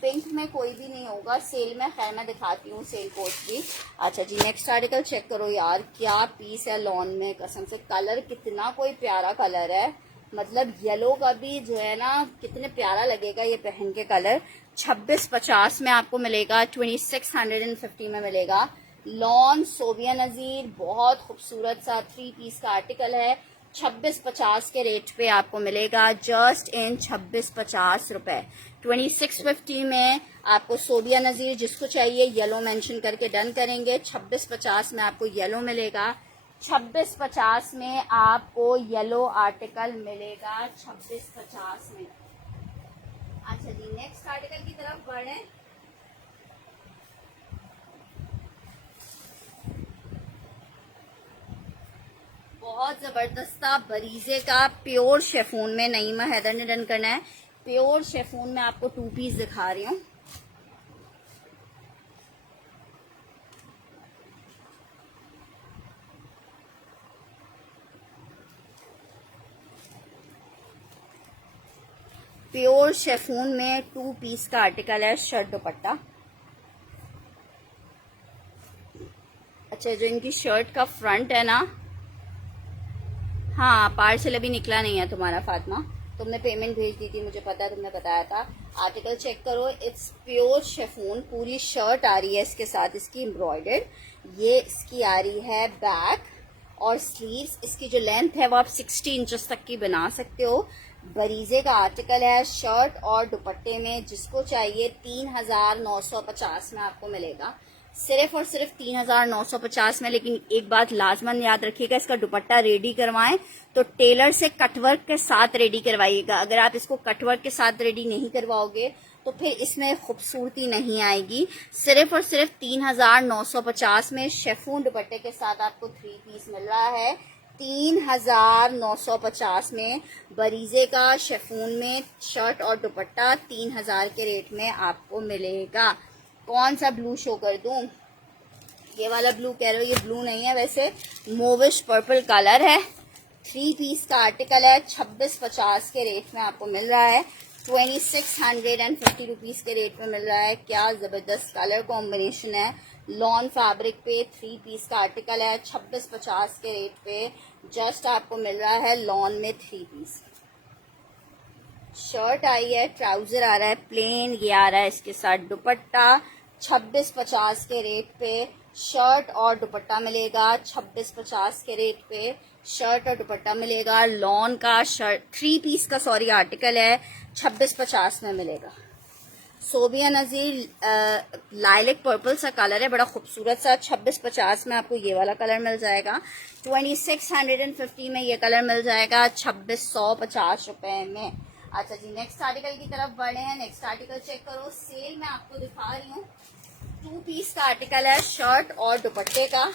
पिंक में कोई भी नहीं होगा सेल में, खैर मैं दिखाती हूँ सेल कोड भी। अच्छा जी नेक्स्ट आर्टिकल चेक करो यार, क्या पीस है लॉन में, कसम से कलर कितना कोई प्यारा कलर है, मतलब येलो का भी जो है ना कितने प्यारा लगेगा ये पहन के कलर। 2650 में आपको मिलेगा, 2650 में मिलेगा। लॉन सोबिया नज़ीर बहुत खूबसूरत सा 3 पीस का आर्टिकल है, 2650 के रेट पे आपको मिलेगा, जस्ट इन 2650 रुपए। 2650 में आपको सोबिया नज़ीर, जिसको चाहिए येलो मेंशन करके डन करेंगे। 2650 में आपको येलो मिलेगा, 2650 में आपको येलो आर्टिकल मिलेगा, 2650 में। अच्छा जी नेक्स्ट आर्टिकल की तरफ बढ़े। बहुत जबरदस्त बरीजे का प्योर शेफून में नईमा हैदर ने डन करना है। प्योर शेफून में आपको 2 पीस दिखा रही हूँ। प्योर शेफून में 2 पीस का आर्टिकल है, शर्ट दुपट्टा। अच्छा जो इनकी शर्ट का फ्रंट है ना, हाँ पार्सल अभी निकला नहीं है तुम्हारा फातिमा, तुमने पेमेंट भेज दी थी, मुझे पता है, तुमने बताया था। आर्टिकल चेक करो, इट्स प्योर शेफून, पूरी शर्ट आ रही है इसके साथ इसकी एम्ब्रॉयडर्ड। ये इसकी आ रही है बैक और स्लीव्स, इसकी जो लेंथ है वो आप 60 इंचेस तक की बना सकते हो। बरीजे का आर्टिकल है, शर्ट और दुपट्टे में, जिसको चाहिए 3950 में आपको मिलेगा, सिर्फ और सिर्फ 3950 में। लेकिन एक बात लाजमन याद रखिएगा, इसका दुपट्टा रेडी करवाएं तो टेलर से कटवर्क के साथ रेडी करवाइएगा। अगर आप इसको कटवर्क के साथ रेडी नहीं करवाओगे तो फिर इसमें खूबसूरती नहीं आएगी। सिर्फ और सिर्फ 3950 में शेफून दुपट्टे के साथ आपको 3 पीस मिल रहा है। 3950 में बरीजे का शेफून में शर्ट और दुपट्टा 3000 के रेट में आपको मिलेगा। कौन सा ब्लू शो कर दूं, ये वाला ब्लू कह रहे हो, ये ब्लू नहीं है वैसे, मोविश पर्पल कलर है। 3 पीस का आर्टिकल है, 2650 के रेट में आपको मिल रहा है, 2650 रुपीज के रेट में मिल रहा है। क्या जबरदस्त कलर कॉम्बिनेशन है। लॉन फैब्रिक पे 3 पीस का आर्टिकल है, 2650 के रेट पे जस्ट आपको मिल रहा है लॉन में 3 पीस। शर्ट आई है, ट्राउजर आ रहा है प्लेन, ये आ रहा है इसके साथ दुपट्टा, 2650 के रेट पे शर्ट और दुपट्टा मिलेगा, 2650 के रेट पे शर्ट और दुपट्टा मिलेगा। लॉन का शर्ट 3 पीस का आर्टिकल है, 2650 में मिलेगा। सोबिया नज़ीर लाइलिक पर्पल सा कलर है, बड़ा खूबसूरत सा, 2650 में आपको ये वाला कलर मिल जाएगा, 2650 में ये कलर मिल जाएगा, 2650 रुपए में। अच्छा जी नेक्स्ट आर्टिकल की तरफ बढ़े हैं। नेक्स्ट आर्टिकल चेक करो, सेल में आपको दिखा रही हूँ, 2 पीस का आर्टिकल है, शर्ट और दुपट्टे का।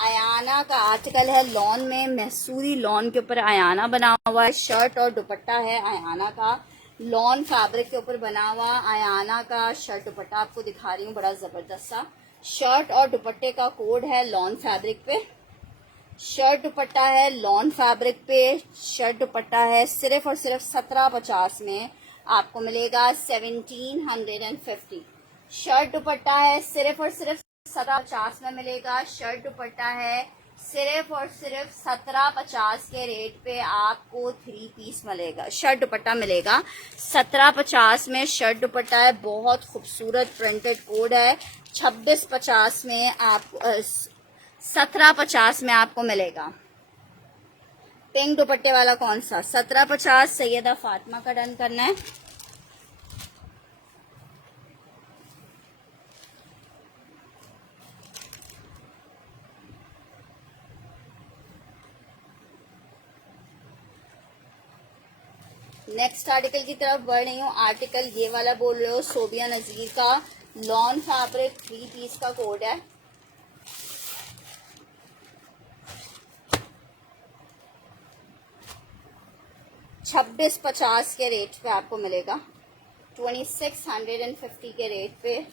आयाना का आर्टिकल है, लॉन में मैसूरी लॉन के ऊपर आयाना बना हुआ है, शर्ट और दुपट्टा है आयाना का, लॉन फैब्रिक के ऊपर बना हुआ आयाना का शर्ट दुपट्टा आपको दिखा रही हूँ, बड़ा जबरदस्त सा। शर्ट और दुपट्टे का कोड है लॉन फैब्रिक पे, शर्ट दुपट्टा है लॉन फैब्रिक पे, शर्ट दुपट्टा है सिर्फ और सिर्फ 1750 में आपको मिलेगा, 1750। शर्ट दुपट्टा है सिर्फ और सिर्फ 1750 में मिलेगा, शर्ट दुपट्टा है सिर्फ और सिर्फ 1750 के रेट पे आपको 3 पीस मिलेगा, शर्ट दुपट्टा मिलेगा 1750 में। शर्ट दुपट्टा है, बहुत खूबसूरत प्रिंटेड कोड है, 2650 में आपको 1750 में आपको मिलेगा। पिंक दुपट्टे वाला कौन सा, 1750 सैयदा फातिमा का डन करना है। नेक्स्ट आर्टिकल की तरफ बढ़ रही हूँ। आर्टिकल ये वाला बोल रहे हो, सोबिया नजीर का लॉन फैब्रिक 3 पीस का कोड है। $26.50 के रेट पे आपको मिलेगा, 2650 के रेट पे,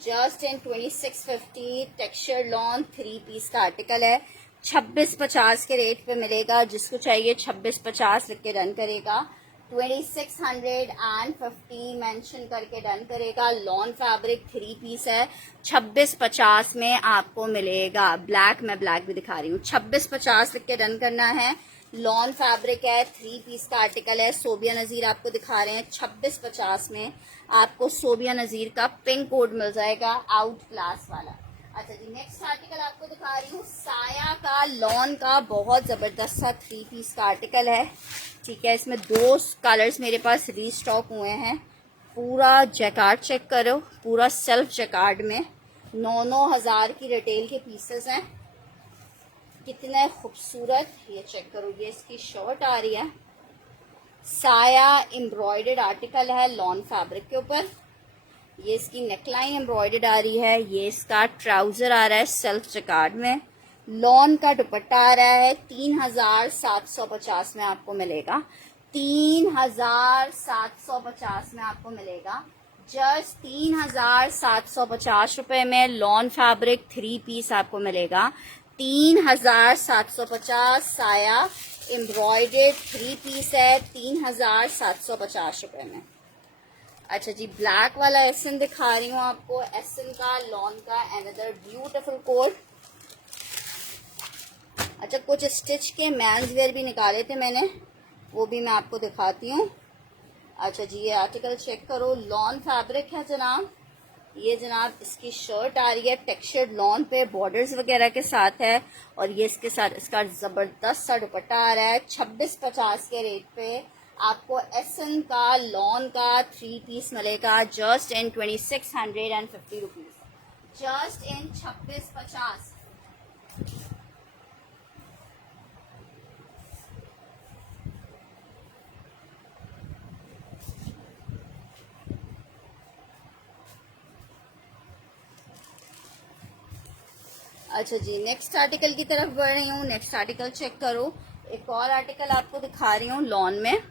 just in 2650। Texture lawn 3 piece का आर्टिकल है, 26.50 के रेट पे मिलेगा। जिसको चाहिए 26.50 लिख के डन करेगा, 2650 मेंशन करके डन करेगा। लॉन फैब्रिक 3 पीस है, 26.50 में आपको मिलेगा। ब्लैक, मैं ब्लैक भी दिखा रही हूँ, 26.50 लिख के डन करना है। लॉन फैब्रिक है, 3 पीस का आर्टिकल है। सोबिया नजीर आपको दिखा रहे हैं, 26.50 में आपको सोबिया नजीर का पिंक कोड मिल जाएगा, आउट क्लास वाला। अच्छा जी, नेक्स्ट आर्टिकल आपको दिखा रही हूँ, साया का लॉन का बहुत जबरदस्त सा 3 पीस का आर्टिकल है। ठीक है, इसमें 2 कलर्स मेरे पास रीस्टॉक हुए हैं। पूरा जैकार्ड चेक करो, पूरा सेल्फ जैकार्ड में 9-9 हज़ार की रिटेल के पीसेस हैं। कितने खूबसूरत, ये चेक करो। ये इसकी शर्ट आ रही है, साया एम्ब्रॉयडर्ड आर्टिकल है लॉन फैब्रिक के ऊपर। ये इसकी नेकलाइन एम्ब्रॉयडर्ड आ रही है। ये इसका ट्राउजर आ रहा है सेल्फ जैकार्ड में। लॉन का दुपट्टा आ रहा है, 3750 में आपको मिलेगा, 3750 में आपको मिलेगा। जस्ट 3750 रुपए में लॉन फैब्रिक 3 पीस आपको मिलेगा, 3750। साया एम्ब्रॉयडर्ड 3 पीस है, 3750 रुपए में। अच्छा जी, ब्लैक वाला एसन दिखा रही हूँ आपको, एसन का लॉन का अनदर ब्यूटीफुल कोड। अच्छा, कुछ स्टिच के मेंस वेयर भी निकाले थे मैंने, वो भी मैं आपको दिखाती हूँ। अच्छा जी, ये आर्टिकल चेक करो, लॉन फैब्रिक है जनाब। ये जनाब इसकी शर्ट आ रही है टेक्सचर्ड लॉन पे, बॉर्डर्स वगैरह के साथ है। और ये इसके साथ इसका जबरदस्त सा दुपट्टा आ रहा है, 2650 के रेट पे आपको एसन का लॉन का 3 पीस मिलेगा, just in 2650 rupees, just in 2650। अच्छा जी, नेक्स्ट आर्टिकल की तरफ बढ़ रही हूँ। नेक्स्ट आर्टिकल चेक करो, एक और आर्टिकल आपको दिखा रही हूँ लॉन में,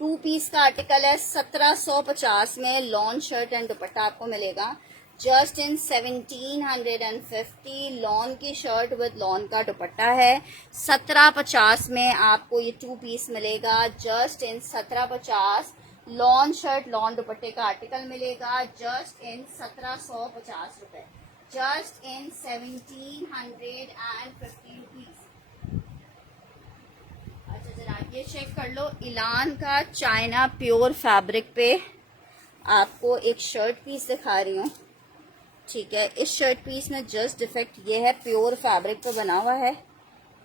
2 पीस का आर्टिकल है, 1750 में लॉन शर्ट एंड दुपट्टा आपको मिलेगा, जस्ट इन 1750। लॉन की शर्ट विद लॉन का दुपट्टा है, 1750 में आपको ये 2 पीस मिलेगा, जस्ट इन 1750। लॉन शर्ट लॉन दुपट्टे का आर्टिकल मिलेगा, जस्ट इन 1750 रुपए, जस्ट इन 1750 रुपीज। अच्छा जरा ये चेक कर लो, इलान का चाइना प्योर फैब्रिक पे आपको एक शर्ट पीस दिखा रही हूँ। ठीक है, इस शर्ट पीस में जस्ट डिफेक्ट ये है, प्योर फैब्रिक पे बना हुआ है।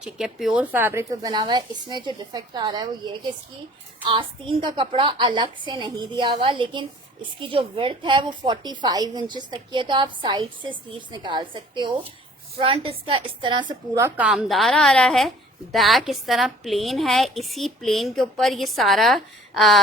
ठीक है, प्योर फैब्रिक पे बना हुआ है। इसमें जो डिफेक्ट आ रहा है वो ये है कि इसकी आस्तीन का कपड़ा अलग से नहीं दिया हुआ, लेकिन इसकी जो विड्थ है वो 45 इंचेस तक की है, तो आप साइड से स्लीव्स निकाल सकते हो। फ्रंट इसका इस तरह से पूरा कामदार आ रहा है, बैक इस तरह प्लेन है। इसी प्लेन के ऊपर ये सारा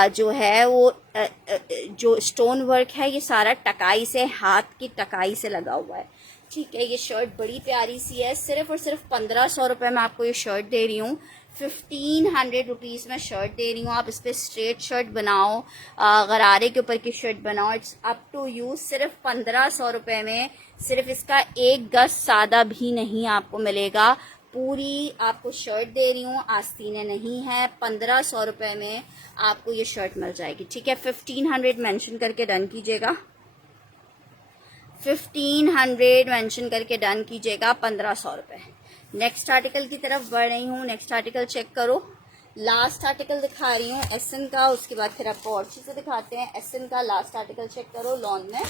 जो है वो जो स्टोन वर्क है ये सारा टकाई से, हाथ की टकाई से लगा हुआ है। ठीक है, ये शर्ट बड़ी प्यारी सी है, सिर्फ और सिर्फ 1500 रुपये में आपको ये शर्ट दे रही हूँ, 1500 रुपीज़ में शर्ट दे रही हूँ। आप इस पर स्ट्रेट शर्ट बनाओ, गरारे के ऊपर की शर्ट बनाओ, इट्स अप टू यू। सिर्फ 1500 रुपये में सिर्फ इसका 1 गज सादा भी नहीं आपको मिलेगा, पूरी आपको शर्ट दे रही हूँ, आस्तीनें नहीं है। 1500 रुपये में आपको ये शर्ट मिल जाएगी। ठीक है, 1500 मेंशन करके डन कीजिएगा, 1500 मेंशन करके डन कीजिएगा, 1500 रुपये। नेक्स्ट आर्टिकल की तरफ बढ़ रही हूँ। नेक्स्ट आर्टिकल चेक करो, लास्ट आर्टिकल दिखा रही हूँ एसन का, उसके बाद फिर आपको और चीज़ें दिखाते हैं। एसन का लास्ट आर्टिकल चेक करो, लॉन में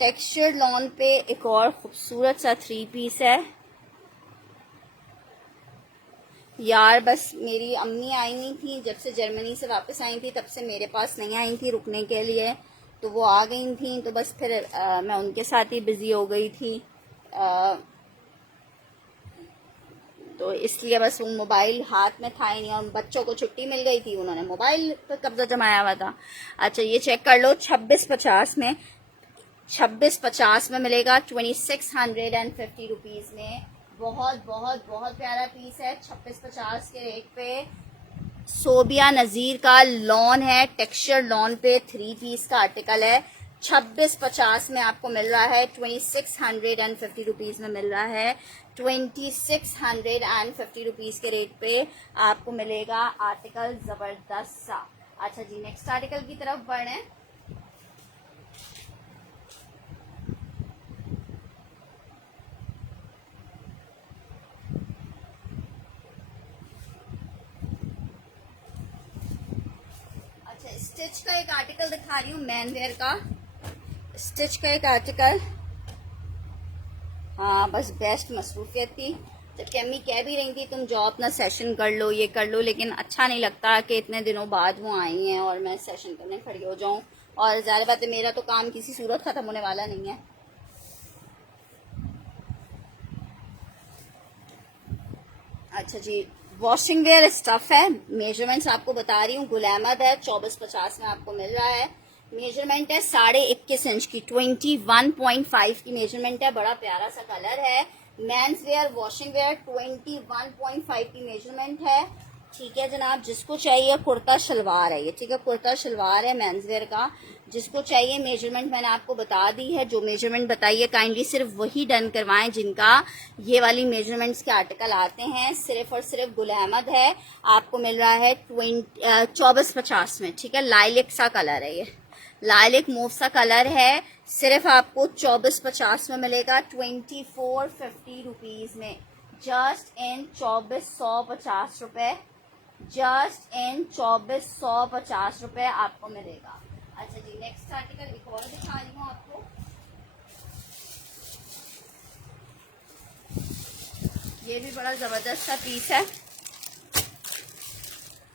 टेक्सचर्ड लॉन पे एक और खूबसूरत सा 3 पीस है। यार बस मेरी अम्मी आई नहीं थी, जब से जर्मनी से वापस आई थी तब से मेरे पास नहीं आई थी रुकने के लिए, तो वो आ गई थी, तो बस फिर मैं उनके साथ ही बिज़ी हो गई थी। तो इसलिए बस वो मोबाइल हाथ में था ही नहीं, और बच्चों को छुट्टी मिल गई थी, उन्होंने मोबाइल पर कब्जा जमाया हुआ था। अच्छा ये चेक कर लो, 2650 में, 2650 में मिलेगा 2650 रुपीज़ में। बहुत बहुत बहुत प्यारा पीस है 2650 के रेट पे। सोबिया नज़ीर का लॉन है, टेक्सचर लॉन पे 3 पीस का आर्टिकल है। 2650 में आपको मिल रहा है, 2650 रुपीज़ में मिल रहा है। 2650 रुपीज़ के रेट पे आपको मिलेगा आर्टिकल ज़बरदस्त सा। अच्छा जी नेक्स्ट आर्टिकल की तरफ बढ़ें। स्टिच का एक आर्टिकल दिखा रही हूँ, मैन वेयर का स्टिच का एक आर्टिकल। हाँ बस बेस्ट मसरूफियत थी, जबकि अम्मी कह भी रही थी तुम जाओ अपना सेशन कर लो, ये कर लो, लेकिन अच्छा नहीं लगता कि इतने दिनों बाद वो आई हैं और मैं सेशन करने खड़ी हो जाऊँ। और ज़ाहिर बात है मेरा तो काम किसी सूरत ख़त्म होने वाला नहीं है। अच्छा जी वॉशिंग वेयर स्टफ है, मेजरमेंट्स आपको बता रही हूँ, गुल अहमद है, 2450 में आपको मिल रहा है। मेजरमेंट है 21.5 इंच की, 21.5 की मेजरमेंट है, बड़ा प्यारा सा कलर है। मेंस वेयर वॉशिंग वेयर 21.5 की मेजरमेंट है। ठीक है जनाब, जिसको चाहिए कुर्ता शलवार है ये, ठीक है कुर्ता शलवार है मेंस वेयर का। जिसको चाहिए मेजरमेंट मैंने आपको बता दी है, जो मेजरमेंट बताइए काइंडली सिर्फ वही डन करवाएं जिनका ये वाली मेजरमेंट्स के आर्टिकल आते हैं। सिर्फ और सिर्फ गुल अहमद है, आपको मिल रहा है 2450 में। ठीक है लाइलिक सा कलर है ये, लाइलिक मूव सा कलर है, सिर्फ आपको 2450 में मिलेगा, 2450 रुपीज में, जस्ट इन 2450 रुपए, जस्ट इन 2450 रुपए आपको मिलेगा। अच्छा जी नेक्स्ट आर्टिकल एक और दिखा रही हूँ आपको। ये भी बड़ा जबरदस्त सा पीस है।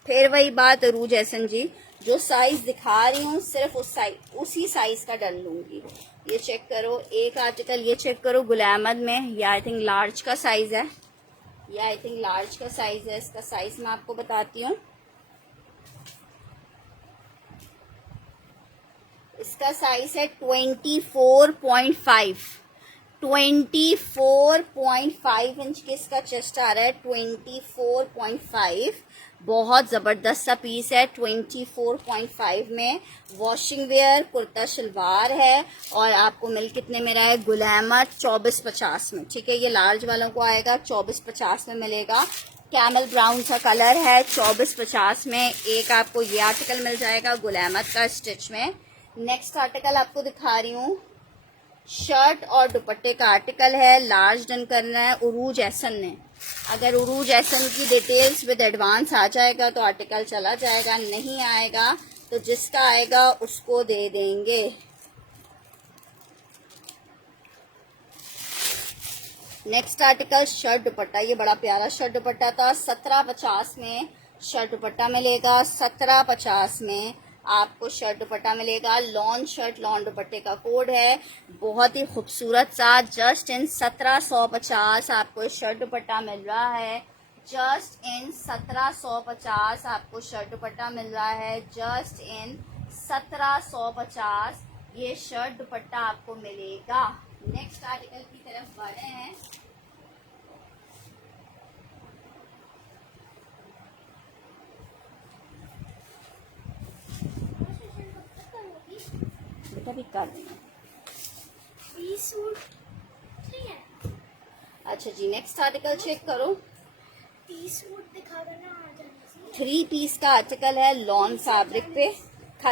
फिर वही बात अरूज एहसन जी, जो साइज दिखा रही हूँ सिर्फ उसी साइज का डन लूंगी। ये चेक करो एक आर्टिकल, ये चेक करो गुल अहमद में, ये आई थिंक लार्ज का साइज है, ये आई थिंक लार्ज का साइज है। इसका साइज मैं आपको बताती हूँ, इसका साइज है 24.5, 24.5 इंच के इसका चेस्ट आ रहा है, 24.5। बहुत ज़बरदस्त सा पीस है 24.5 में। वॉशिंग वेयर कुर्ता शलवार है, और आपको मिल कितने में रहा है गुल अहमद 2450 में। ठीक है ये लार्ज वालों को आएगा 2450 में मिलेगा। कैमल ब्राउन सा कलर है, 2450 में एक आपको ये आर्टिकल मिल जाएगा गुल अहमद का स्टिच में। नेक्स्ट आर्टिकल आपको दिखा रही हूँ, शर्ट और दुपट्टे का आर्टिकल है, लार्ज डन करना है उरूज एहसन ने। अगर उरूज एहसन की डिटेल्स विद एडवांस आ जाएगा तो आर्टिकल चला जाएगा, नहीं आएगा तो जिसका आएगा उसको दे देंगे। नेक्स्ट आर्टिकल शर्ट दुपट्टा, ये बड़ा प्यारा शर्ट दुपट्टा था, 1750 में शर्ट दुपट्टा मिलेगा, 1750 में आपको शर्ट दुपट्टा मिलेगा। लॉन शर्ट लॉन दुपट्टे का कोड है, बहुत ही खूबसूरत सा, जस्ट इन 1750 आपको शर्ट दुपट्टा मिल रहा है, जस्ट इन 1750 आपको शर्ट दुपट्टा मिल रहा है, जस्ट इन 1750 ये शर्ट दुपट्टा आपको मिलेगा। नेक्स्ट आर्टिकल की तरफ बढ़े हैं। बेटा भी कर देना। अच्छा जी नेक्स्ट आर्टिकल चेक करो, 3 पीस का आर्टिकल है, लॉन फैब्रिक पे,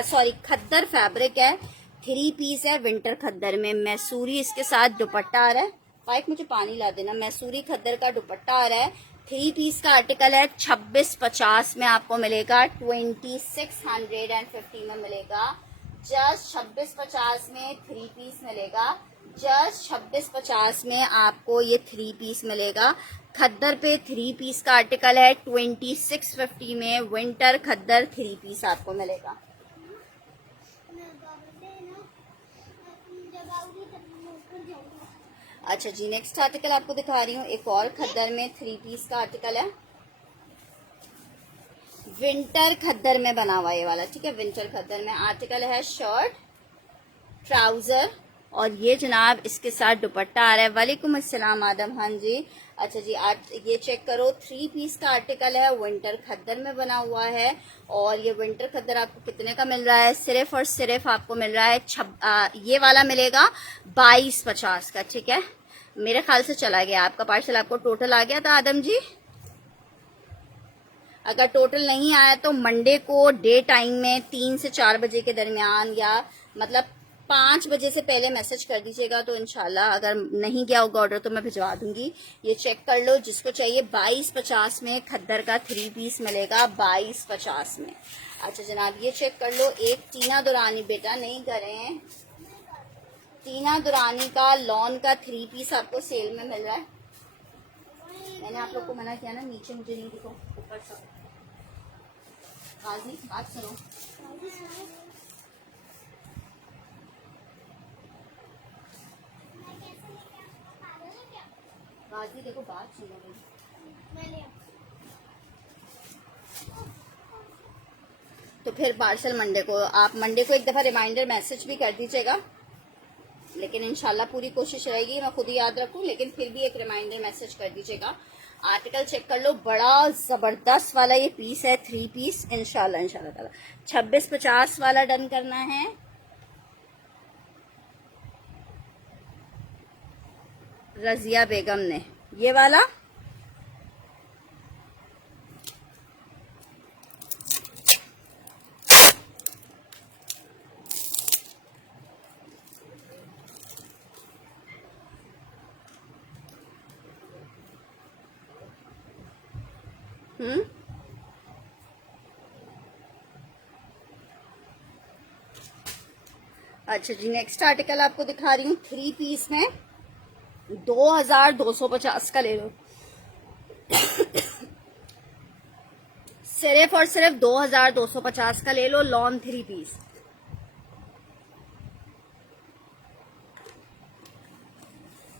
सॉरी खद्दर फैब्रिक है, 3 पीस है विंटर खद्दर में, मैसूरी इसके साथ दुपट्टा आ रहा है। पाइप मुझे पानी ला देना, मैसूरी खद्दर का दुपट्टा आ रहा है, 3 पीस का आर्टिकल है, 2650 में आपको मिलेगा, 2650 में मिलेगा, जस्ट 2650 में 3 पीस मिलेगा, जस्ट 2650 में आपको ये 3 पीस मिलेगा। खद्दर पे 3 पीस का आर्टिकल है, 2650 में विंटर खद्दर 3 पीस आपको मिलेगा। अच्छा जी, नेक्स्ट आर्टिकल आपको दिखा रही हूँ, एक और खद्दर में 3 पीस का आर्टिकल है। विंटर खद्दर में बना हुआ ये वाला, ठीक है। विंटर खद्दर में आर्टिकल है शर्ट, ट्राउजर और ये जनाब इसके साथ दुपट्टा आ रहा है। वालेकुम अस्सलाम आदम, हाँ जी। अच्छा जी, आज ये चेक करो, 3 पीस का आर्टिकल है, विंटर खद्दर में बना हुआ है। और ये विंटर खद्दर आपको कितने का मिल रहा है? सिर्फ और सिर्फ आपको मिल रहा है ये वाला मिलेगा 22.50 का, ठीक है। मेरे ख्याल से चला गया आपका पार्सल, आपको टोटल आ गया था आदम जी। अगर टोटल नहीं आया तो मंडे को डे टाइम में 3 से 4 बजे के दरमियान, या मतलब 5 बजे से पहले मैसेज कर दीजिएगा, तो इंशाल्लाह अगर नहीं गया होगा ऑर्डर तो मैं भिजवा दूंगी। ये चेक कर लो, जिसको चाहिए 22.50 में खद्दर का 3 पीस मिलेगा 22.50 में। अच्छा जनाब, ये चेक कर लो, एक टीना दुरानी, बेटा नहीं करें, टीना दुरानी का लॉन का 3 पीस आपको सेल में मिल रहा है। मैंने आप लोग को मना किया ना, नीचे मुझे नहीं दिखो, ऊपर सब। गाजी बात सुनो, गाजी देखो बात सुनो मेरी। तो फिर पार्सल मंडे को, आप मंडे को एक दफा रिमाइंडर मैसेज भी कर दीजिएगा, लेकिन इंशाल्लाह पूरी कोशिश रहेगी मैं खुद ही याद रखूं, लेकिन फिर भी एक रिमाइंडर मैसेज कर दीजिएगा। आर्टिकल चेक कर लो, बड़ा जबरदस्त वाला ये पीस है, 3 पीस। इंशाल्लाह ताला 26.50 वाला डन करना है। रजिया बेगम ने ये वाला, अच्छा जी, नेक्स्ट आर्टिकल आपको दिखा रही हूँ, 3 पीस में 2250 का ले लो। सिर्फ और सिर्फ 2250 का ले लो, लॉन 3 पीस।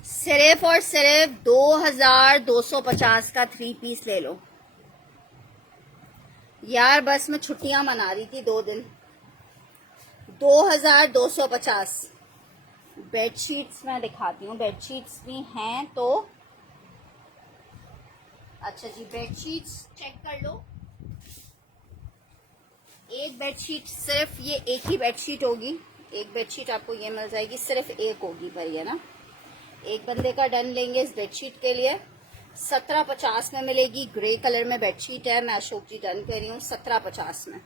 सिर्फ और सिर्फ 2250 का 3 पीस ले लो यार, बस मैं छुट्टियां मना रही थी 2 दिन। 2250। बेडशीट्स मैं दिखाती हूँ, बेडशीट्स भी हैं तो। अच्छा जी, बेडशीट्स चेक कर लो, एक बेडशीट, सिर्फ ये एक ही बेडशीट होगी, एक बेडशीट आपको ये मिल जाएगी, सिर्फ एक होगी पर ये ना, एक बंदे का डन लेंगे इस बेडशीट के लिए। 1750 में मिलेगी, ग्रे कलर में बेडशीट है, मैं अशोक जी डन कर रही हूँ 1750 में।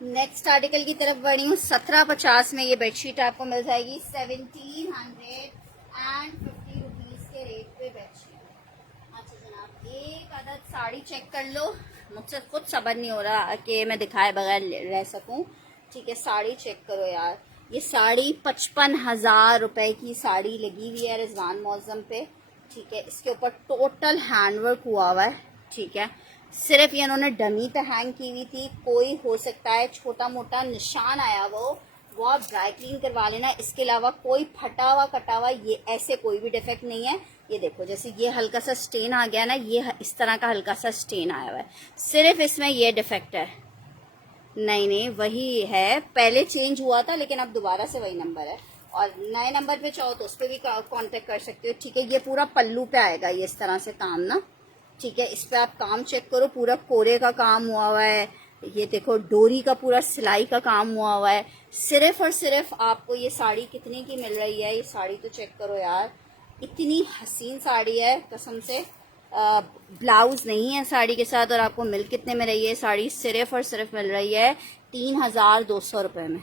नेक्स्ट आर्टिकल की तरफ बढ़ी हूँ, 1750 में ये बेडशीट आपको मिल जाएगी 1750 रुपीज के रेट पे बेडशीट। अच्छा जनाब, एक अदद साड़ी चेक कर लो, मुझसे खुद सबर नहीं हो रहा कि मैं दिखाए बगैर रह सकूं, ठीक है। साड़ी चेक करो यार, ये साड़ी 55,000 रुपए की साड़ी लगी हुई है रिजवान मौजम पे, ठीक है। इसके ऊपर टोटल हैंडवर्क हुआ हुआ है, ठीक है। सिर्फ ये उन्होंने डमी पे हैंग की हुई थी, कोई हो सकता है छोटा मोटा निशान आया वो आप ड्राई क्लीन करवा लेना। इसके अलावा कोई फटा हुआ कटा हुआ ये ऐसे कोई भी डिफेक्ट नहीं है। ये देखो, जैसे ये हल्का सा स्टेन आ गया ना, ये इस तरह का हल्का सा स्टेन आया हुआ है, सिर्फ इसमें ये डिफेक्ट है। नहीं वही है, पहले चेंज हुआ था लेकिन अब दोबारा से वही नंबर है, और नए नंबर पे चाहो तो उस पर भी कांटेक्ट कर सकते हो, ठीक है। ये पूरा पल्लू पे आएगा ये इस तरह से काम ना, ठीक है। इस पे आप काम चेक करो, पूरा कोरे का काम हुआ है, ये देखो डोरी का पूरा सिलाई का काम हुआ है। सिर्फ और सिर्फ आपको ये साड़ी कितने की मिल रही है? ये साड़ी तो चेक करो यार, इतनी हसीन साड़ी है कसम से। ब्लाउज नहीं है साड़ी के साथ, और आपको मिल कितने में रही है साड़ी? सिर्फ और सिर्फ मिल रही है 3,200 रुपये में।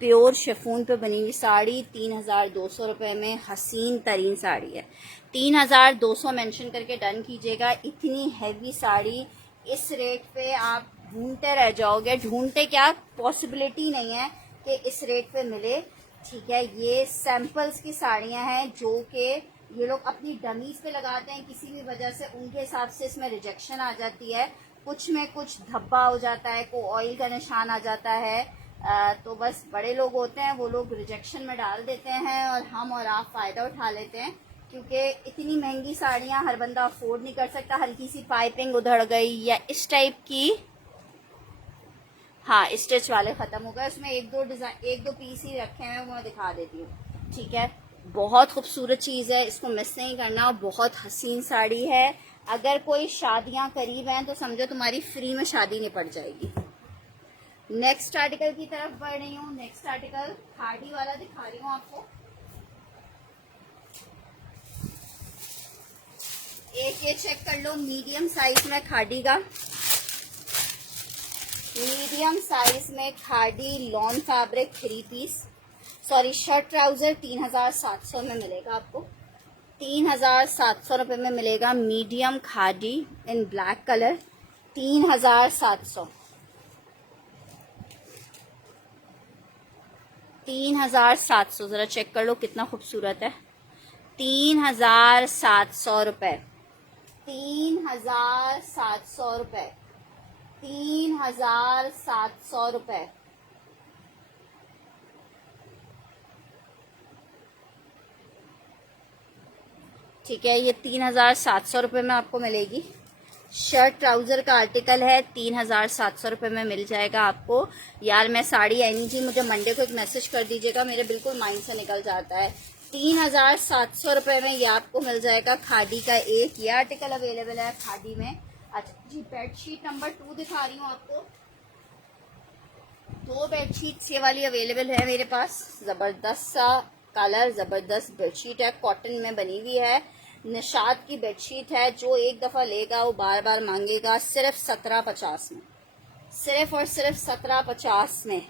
प्योर शिफॉन पे बनी हुई साड़ी 3,200 रुपये में, हसीन तरीन साड़ी है। 3,200 मेंशन करके डन कीजिएगा। इतनी हैवी साड़ी इस रेट पे आप ढूंढते रह जाओगे, ढूंढते क्या, पॉसिबिलिटी नहीं है कि इस रेट पे मिले। ठीक है, ये सैंपल्स की साड़ियां हैं जो कि ये लोग अपनी डमीज पे लगाते हैं, किसी भी वजह से उनके हिसाब से इसमें रिजेक्शन आ जाती है, कुछ में कुछ धब्बा हो जाता है, को ऑयल का निशान आ जाता है। तो बस बड़े लोग होते हैं वो लोग रिजेक्शन में डाल देते हैं और हम और आप फ़ायदा उठा लेते हैं, क्योंकि इतनी महंगी साड़ियां हर बंदा अफोर्ड नहीं कर सकता। हल्की सी पाइपिंग उधड़ गई या इस टाइप की, हाँ स्टिच वाले ख़त्म हो गए, उसमें एक दो पीस ही रखे हैं, वो मैं दिखा देती हूँ। ठीक है, बहुत खूबसूरत चीज़ है, इसको मिस नहीं करना, और बहुत हसीन साड़ी है। अगर कोई शादियां करीब हैं तो समझो तुम्हारी फ्री में शादी निपट जाएगी। नेक्स्ट आर्टिकल की तरफ बढ़ रही हूँ। नेक्स्ट आर्टिकल खाड़ी वाला दिखा रही हूँ आपको। एक ये चेक कर लो, मीडियम साइज में खाड़ी का, मीडियम साइज में Khaadi lawn fabric 3 piece, sorry shirt trouser 3700 में मिलेगा आपको। 3700 रुपये में मिलेगा मीडियम खाड़ी इन ब्लैक कलर, 3700, 3700। ज़रा चेक कर लो कितना खूबसूरत है। 3700 रुपये, 3700 रुपये, 3700 रुपये। ठीक है, ये 3700 रुपये में आपको मिलेगी। शर्ट ट्राउजर का आर्टिकल है, 3700 रुपये में मिल जाएगा आपको। यार मैं साड़ी आई नहीं थी, मुझे मंडे को एक मैसेज कर दीजिएगा, मेरे बिल्कुल माइंड से निकल जाता है। 3700 रुपये में ये आपको मिल जाएगा। खादी का एक ये आर्टिकल अवेलेबल है खादी में। अच्छा जी, बेडशीट नंबर 2 दिखा रही हूँ आपको। 2 बेडशीट ये वाली अवेलेबल है मेरे पास। जबरदस्त सा कलर, जबरदस्त बेडशीट है, कॉटन में बनी हुई है, निशात की बेडशीट है। जो एक दफा लेगा वो बार बार मांगेगा। सिर्फ 1750 में, सिर्फ और सिर्फ 1750 में।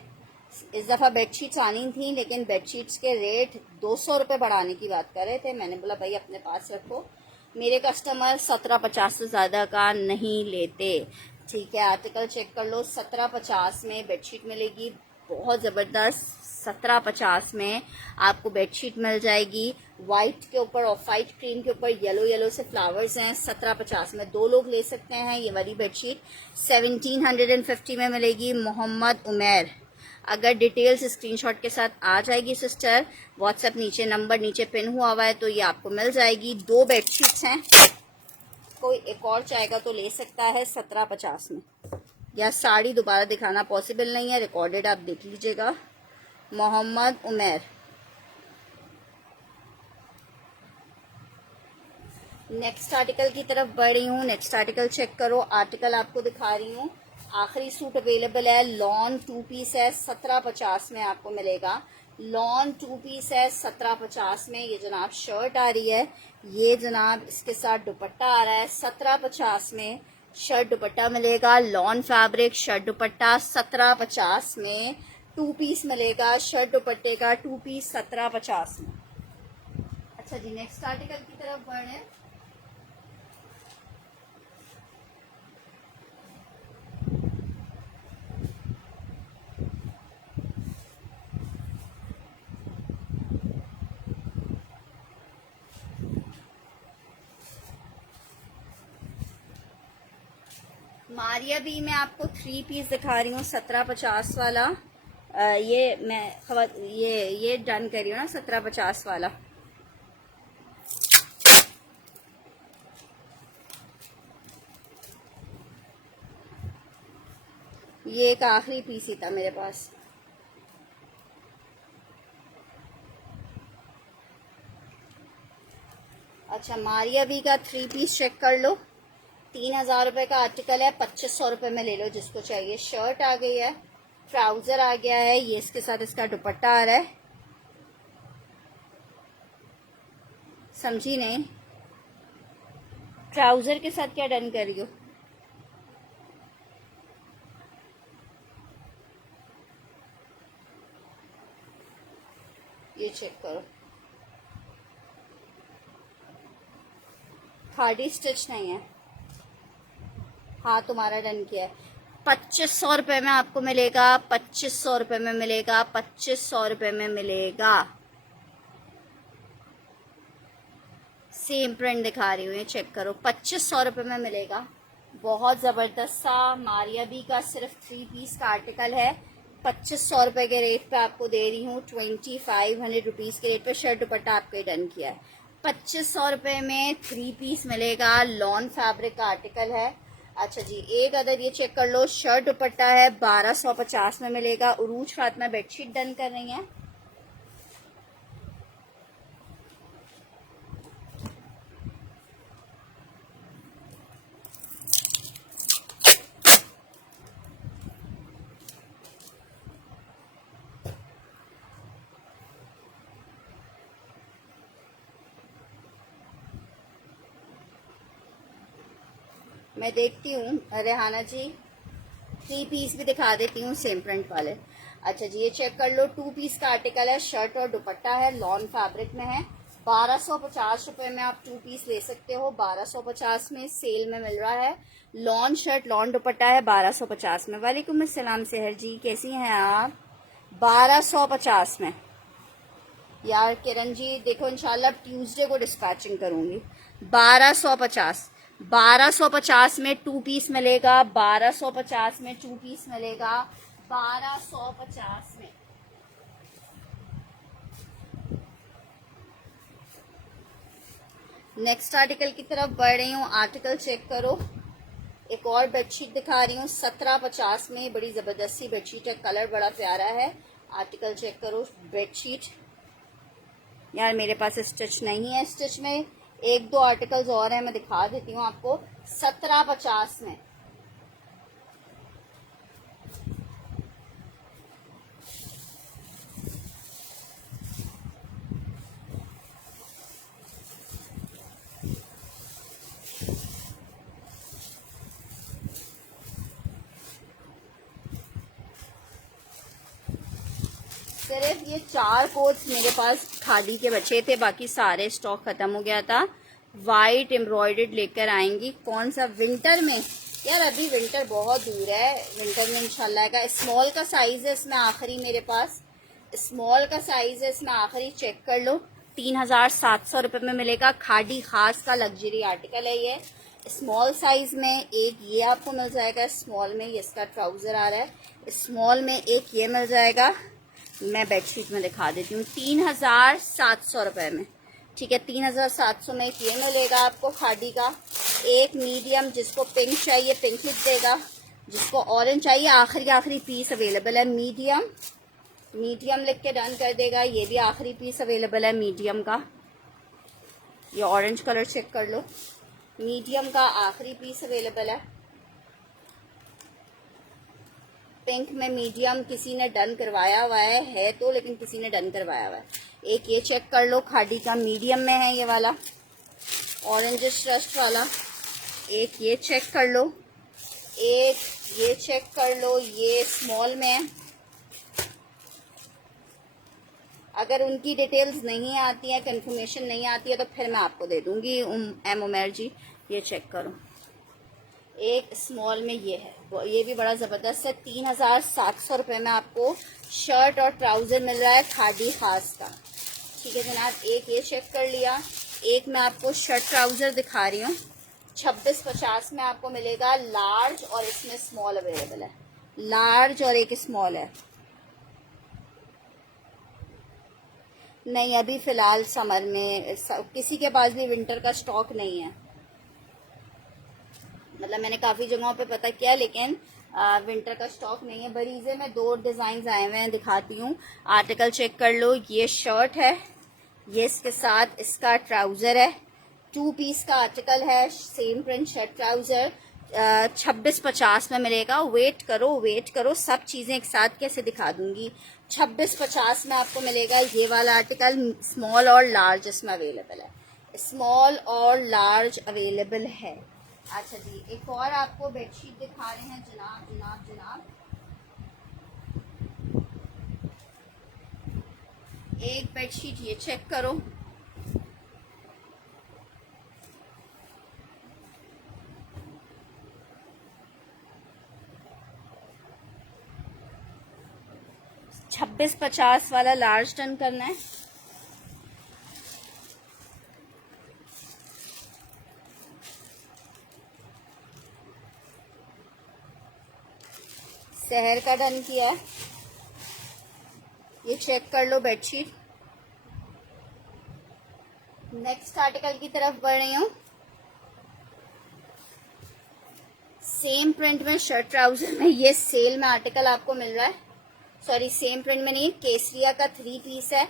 इस दफा बेडशीट्स आनी थी लेकिन बेडशीट्स के रेट 200 रुपये बढ़ाने की बात कर रहे थे। मैंने बोला भाई अपने पास रखो, मेरे कस्टमर 1750 से ज़्यादा का नहीं लेते। ठीक है, आर्टिकल चेक कर लो। 1750 में बेडशीट मिलेगी, बहुत ज़बरदस्त। 1750 में आपको बेडशीट मिल जाएगी। वाइट के ऊपर ऑफ वाइट क्रीम के ऊपर येलो येलो से फ्लावर्स हैं। 1750 में 2 लोग ले सकते हैं ये वाली बेडशीट। 1750 में मिलेगी मोहम्मद उमैर। अगर डिटेल्स स्क्रीनशॉट के साथ आ जाएगी सिस्टर, व्हाट्सएप नीचे नंबर नीचे पिन हुआ हुआ है तो ये आपको मिल जाएगी। 2 बेडशीट्स हैं, कोई एक और चाहेगा तो ले सकता है 1750 में। या साड़ी दोबारा दिखाना पॉसिबल नहीं है, रिकॉर्डेड आप देख लीजिएगा। मोहम्मद उमैर। नेक्स्ट आर्टिकल की तरफ बढ़ रही हूँ। नेक्स्ट आर्टिकल चेक करो। आर्टिकल आपको दिखा रही हूँ, आखिरी सूट अवेलेबल है, लॉन 2 पीस है, 1750 में आपको मिलेगा। लॉन 2 पीस है 1750 में। ये जनाब शर्ट आ रही है, ये जनाब इसके साथ दुपट्टा आ रहा है। 1750 में शर्ट दुपट्टा मिलेगा, लॉन फैब्रिक शर्ट दुपट्टा 1750 में। 2 पीस मिलेगा शर्ट दुपट्टे का, 2 पीस 1750 में। अच्छा जी, नेक्स्ट आर्टिकल की तरफ बढ़े। मारिया बी में आपको 3 पीस दिखा रही हूँ 1750 वाला। ये मैं ये डन कर रही हूँ ना 1750 वाला। ये एक आखिरी पीस ही था मेरे पास। अच्छा, मारिया बी का 3 पीस चेक कर लो। 3000 रुपये का आर्टिकल है, 2500 रुपये में ले लो जिसको चाहिए। शर्ट आ गई है, ट्राउजर आ गया है, ये इसके साथ इसका दुपट्टा आ रहा है। समझी नहीं? ट्राउजर के साथ क्या डन कर रही हो? ये चेक करो, खाड़ी स्टिच नहीं है। हाँ तुम्हारा डन किया है। ₹2500 में आपको मिलेगा, ₹2500 में मिलेगा, ₹2500 में मिलेगा। सेम प्रिंट दिखा रही हूँ, ये चेक करो, ₹2500 में मिलेगा। बहुत ज़बरदस्त सा मारियाबी का सिर्फ 3 पीस का आर्टिकल है। ₹2500 के रेट पे आपको दे रही हूँ। 2500 रुपीज़ के रेट पे शर्ट दुपट्टा आपके डन किया है। ₹2500 में 3 पीस मिलेगा। लॉन फैब्रिक का आर्टिकल है। अच्छा जी, एक अदर ये चेक कर लो, शर्ट दुपट्टा है, 1250 में मिलेगा। उरूज फातिमा बेडशीट डन कर रही हैं। मैं देखती हूँ रेहाना जी, 3 पीस भी दिखा देती हूँ सेम प्रिंट वाले। अच्छा जी, ये चेक कर लो, 2 पीस का आर्टिकल है, शर्ट और दुपट्टा है, लॉन फैब्रिक में है। 1250 में आप 2 पीस ले सकते हो। 1250 में सेल में मिल रहा है। लॉन शर्ट लॉन दुपट्टा है 1250 में। वालेकुम अस्सलाम सेहर जी, कैसी हैं आप? 1250 में यार। किरण जी देखो, इंशाल्लाह ट्यूसडे को डिस्पैचिंग करूंगी। 1250 में 2 पीस मिलेगा। 1250 में 2 पीस मिलेगा। 1250 में। नेक्स्ट आर्टिकल की तरफ बढ़ रही हूँ। आर्टिकल चेक करो, एक और बेडशीट दिखा रही हूँ 1750 में। बड़ी जबरदस्ती बेडशीट है, कलर बड़ा प्यारा है। आर्टिकल चेक करो, बेडशीट यार मेरे पास स्टिच नहीं है। स्टिच में 1-2 आर्टिकल्स और हैं, मैं दिखा देती हूँ आपको। 1750 में। सिर्फ ये 4 कोट्स मेरे पास खादी के बचे थे, बाकी सारे स्टॉक खत्म हो गया था। वाइट एम्ब्रॉयडर्ड लेकर आएंगी। कौन सा? विंटर में यार, अभी विंटर बहुत दूर है। विंटर में इंशाल्लाह का। स्मॉल का साइज है इसमें आखिरी मेरे पास। स्मॉल का साइज है इसमें आखिरी, चेक कर लो। 3700 में मिलेगा। खादी खास का लग्जरी आर्टिकल है ये। स्मॉल साइज में एक ये आपको मिल जाएगा। स्मॉल में ये इसका ट्राउजर आ रहा है। स्मॉल में एक ये मिल जाएगा। मैं बेडशीट में दिखा देती हूँ। 3700 में, ठीक है। 3700 में एक ये मिलेगा आपको खादी का। एक मीडियम, जिसको पिंक चाहिए पिंक लिख देगा, जिसको ऑरेंज चाहिए आखिरी पीस अवेलेबल है। मीडियम लिख के डन कर देगा। ये भी आखिरी पीस अवेलेबल है मीडियम का। ये ऑरेंज कलर चेक कर लो, मीडियम का आखिरी पीस अवेलेबल है। पिंक में मीडियम किसी ने डन करवाया हुआ है तो, लेकिन किसी ने डन करवाया हुआ है। एक ये चेक कर लो, खादी का मीडियम में है ये वाला, ऑरेंज रस्ट वाला। एक ये चेक कर लो, एक ये चेक कर लो, ये स्मॉल में है। अगर उनकी डिटेल्स नहीं आती है, कंफर्मेशन नहीं आती है, तो फिर मैं आपको दे दूंगी। एम उमेर जी, ये चेक करो, एक स्मॉल में ये है, ये भी बड़ा ज़बरदस्त है। 3700 में आपको शर्ट और ट्राउज़र मिल रहा है खादी खास का। ठीक है जनाब, एक ये चेक कर लिया। एक मैं आपको शर्ट ट्राउज़र दिखा रही हूँ, 2650 में आपको मिलेगा। लार्ज और इसमें स्मॉल अवेलेबल है। लार्ज और एक स्मॉल है। नहीं, अभी फ़िलहाल समर में किसी के पास भी विंटर का स्टॉक नहीं है। मतलब मैंने काफ़ी जगहों पे पता किया, लेकिन विंटर का स्टॉक नहीं है। बरीजे में 2 डिज़ाइन आए हुए हैं, दिखाती हूँ। आर्टिकल चेक कर लो, ये शर्ट है, ये इसके साथ इसका ट्राउज़र है। 2 पीस का आर्टिकल है, सेम प्रिंट शर्ट ट्राउज़र। 2650 में मिलेगा। वेट करो, सब चीज़ें एक साथ कैसे दिखा दूंगी। 2650 में आपको मिलेगा ये वाला आर्टिकल। स्मॉल और लार्ज इसमें अवेलेबल है। स्मॉल और लार्ज अवेलेबल है। अच्छा जी, एक और आपको बेडशीट दिखा रहे हैं जनाब। एक बेडशीट ये चेक करो, 26-50 वाला लार्ज टर्न करना है। शहर का डन किया है। ये चेक कर लो बेडशीट। नेक्स्ट आर्टिकल की तरफ बढ़ रही हूँ। सेम प्रिंट में शर्ट ट्राउजर में ये सेल में आर्टिकल आपको मिल रहा है। सॉरी, सेम प्रिंट में नहीं, केसरिया का 3 पीस है।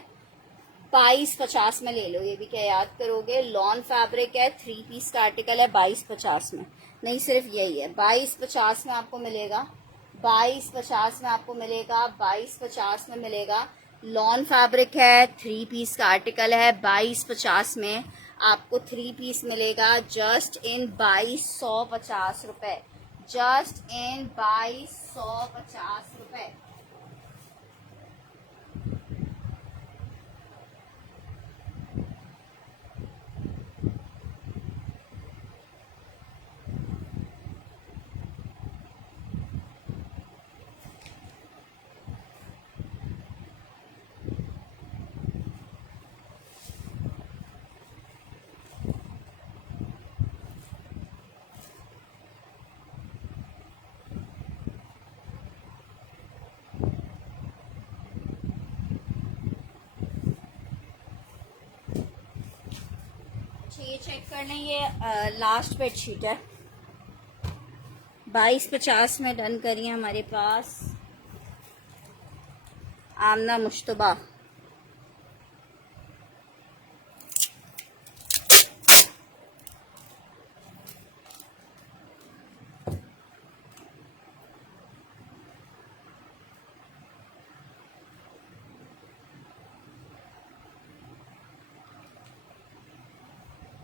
22.50 में ले लो। ये भी क्या याद करोगे, लॉन फैब्रिक है, 3 पीस का आर्टिकल है, 22.50 में। नहीं, सिर्फ यही है, 22.50 में आपको मिलेगा। 22.50 में आपको मिलेगा। 22.50 में मिलेगा। लॉन फैब्रिक है, 3 पीस का आर्टिकल है, 22.50 में आपको 3 पीस मिलेगा। जस्ट इन 2250 रुपए। जस्ट इन 2250 रुपए। ये चेक कर लें, ये लास्ट बेडशीट है। 22.50 में डन करिए हमारे पास। आमना मुश्तबा।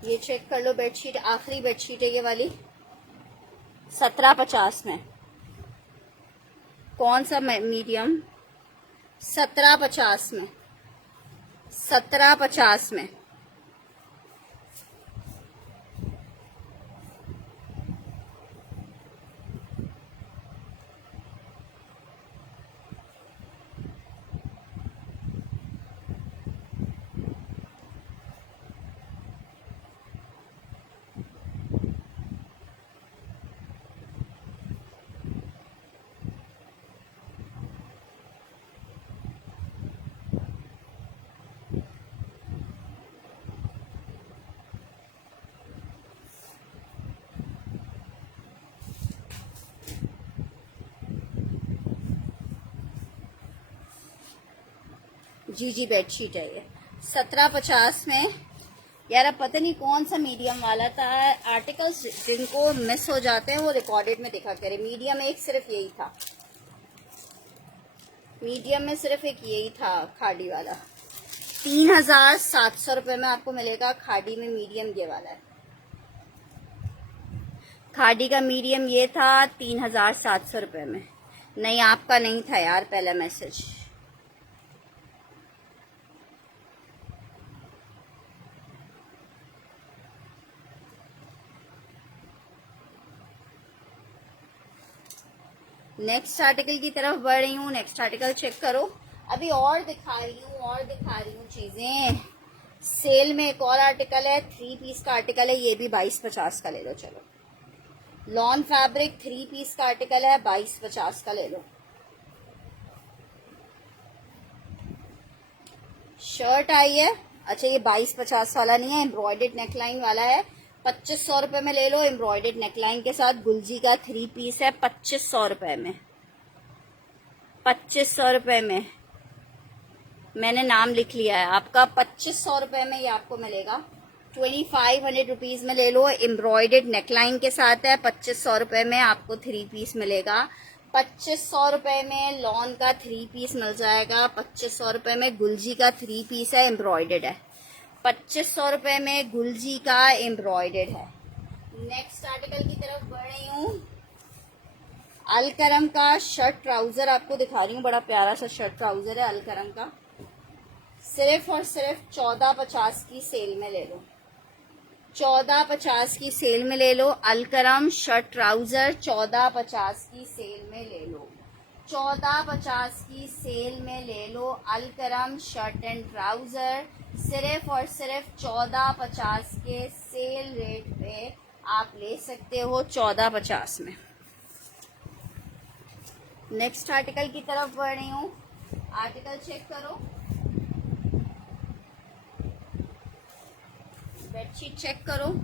ये चेक कर लो बेडशीट, आखिरी बेडशीट है ये वाली। 17.50 में। कौन सा मीडियम? 17.50 में। 17.50 में। जी बेडशीट है ये 17.50 में। यार अब पता नहीं कौन सा मीडियम वाला था। आर्टिकल्स जिनको मिस हो जाते हैं वो रिकॉर्डेड में दिखा करे। मीडियम एक सिर्फ यही था। मीडियम में सिर्फ एक यही था, खाड़ी वाला। 3,700 रुपये में आपको मिलेगा। खाड़ी में मीडियम ये वाला है। खाड़ी का मीडियम ये था 3,700 रुपये में। नहीं, आपका नहीं था यार पहला मैसेज। नेक्स्ट आर्टिकल की तरफ बढ़ रही हूँ। नेक्स्ट आर्टिकल चेक करो। अभी और दिखा रही हूँ चीजें। सेल में एक और आर्टिकल है, 3 पीस का आर्टिकल है। ये भी 22.50 का ले लो। चलो, लॉन फैब्रिक 3 पीस का आर्टिकल है, 22.50 का ले लो। शर्ट आई है। अच्छा, ये 22.50 वाला नहीं है, एम्ब्रॉयडर्ड नेकलाइन वाला है। 2500 रुपये में ले लो। एम्ब्रॉयडर्ड नेकलाइन के साथ गुलजी का 3 पीस है, 2500 रुपये में। 2500 रुपये में। मैंने नाम लिख लिया है आपका। 2500 रुपये में ये आपको मिलेगा। 2500 रुपीज में ले लो। एम्ब्रॉयडर्ड नेकलाइन के साथ है। 2500 रुपये में आपको 3 पीस मिलेगा। 2500 रुपये में लॉन का 3 पीस मिल जाएगा। 2500 रुपये में गुलजी का 3 पीस है, एम्ब्रॉयडर्ड है। 2500 रुपये में गुलजी का एम्ब्रॉयडर्ड है। नेक्स्ट आर्टिकल की तरफ बढ़ रही हूँ। अलकरम का शर्ट ट्राउजर आपको दिखा रही हूँ। बड़ा प्यारा सा शर्ट ट्राउजर है अलकरम का। सिर्फ और सिर्फ 14.50 की सेल में ले लो। 14.50 की सेल में ले लो। अलकरम शर्ट ट्राउजर 14.50 की सेल में ले लो। 14.50 की सेल में ले लो अलकरम शर्ट एंड ट्राउजर, सिर्फ और सिर्फ 14.50 के सेल रेट पे आप ले सकते हो 14.50 में। नेक्स्ट आर्टिकल की तरफ बढ़ रही हूँ। आर्टिकल चेक करो, बेडशीट चेक करो।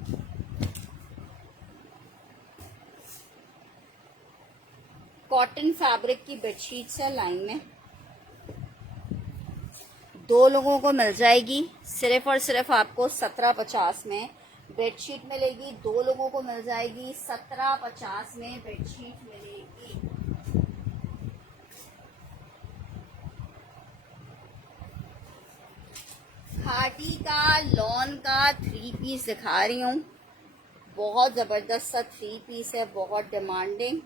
कॉटन फैब्रिक की बेडशीट्स है लाइन में, 2 लोगों को मिल जाएगी सिर्फ और सिर्फ आपको 17.50 में बेडशीट मिलेगी। 2 लोगों को मिल जाएगी 17.50 में बेडशीट मिलेगी। खादी का लॉन का 3 पीस दिखा रही हूँ। बहुत ज़बरदस्त सा 3 पीस है, बहुत डिमांडिंग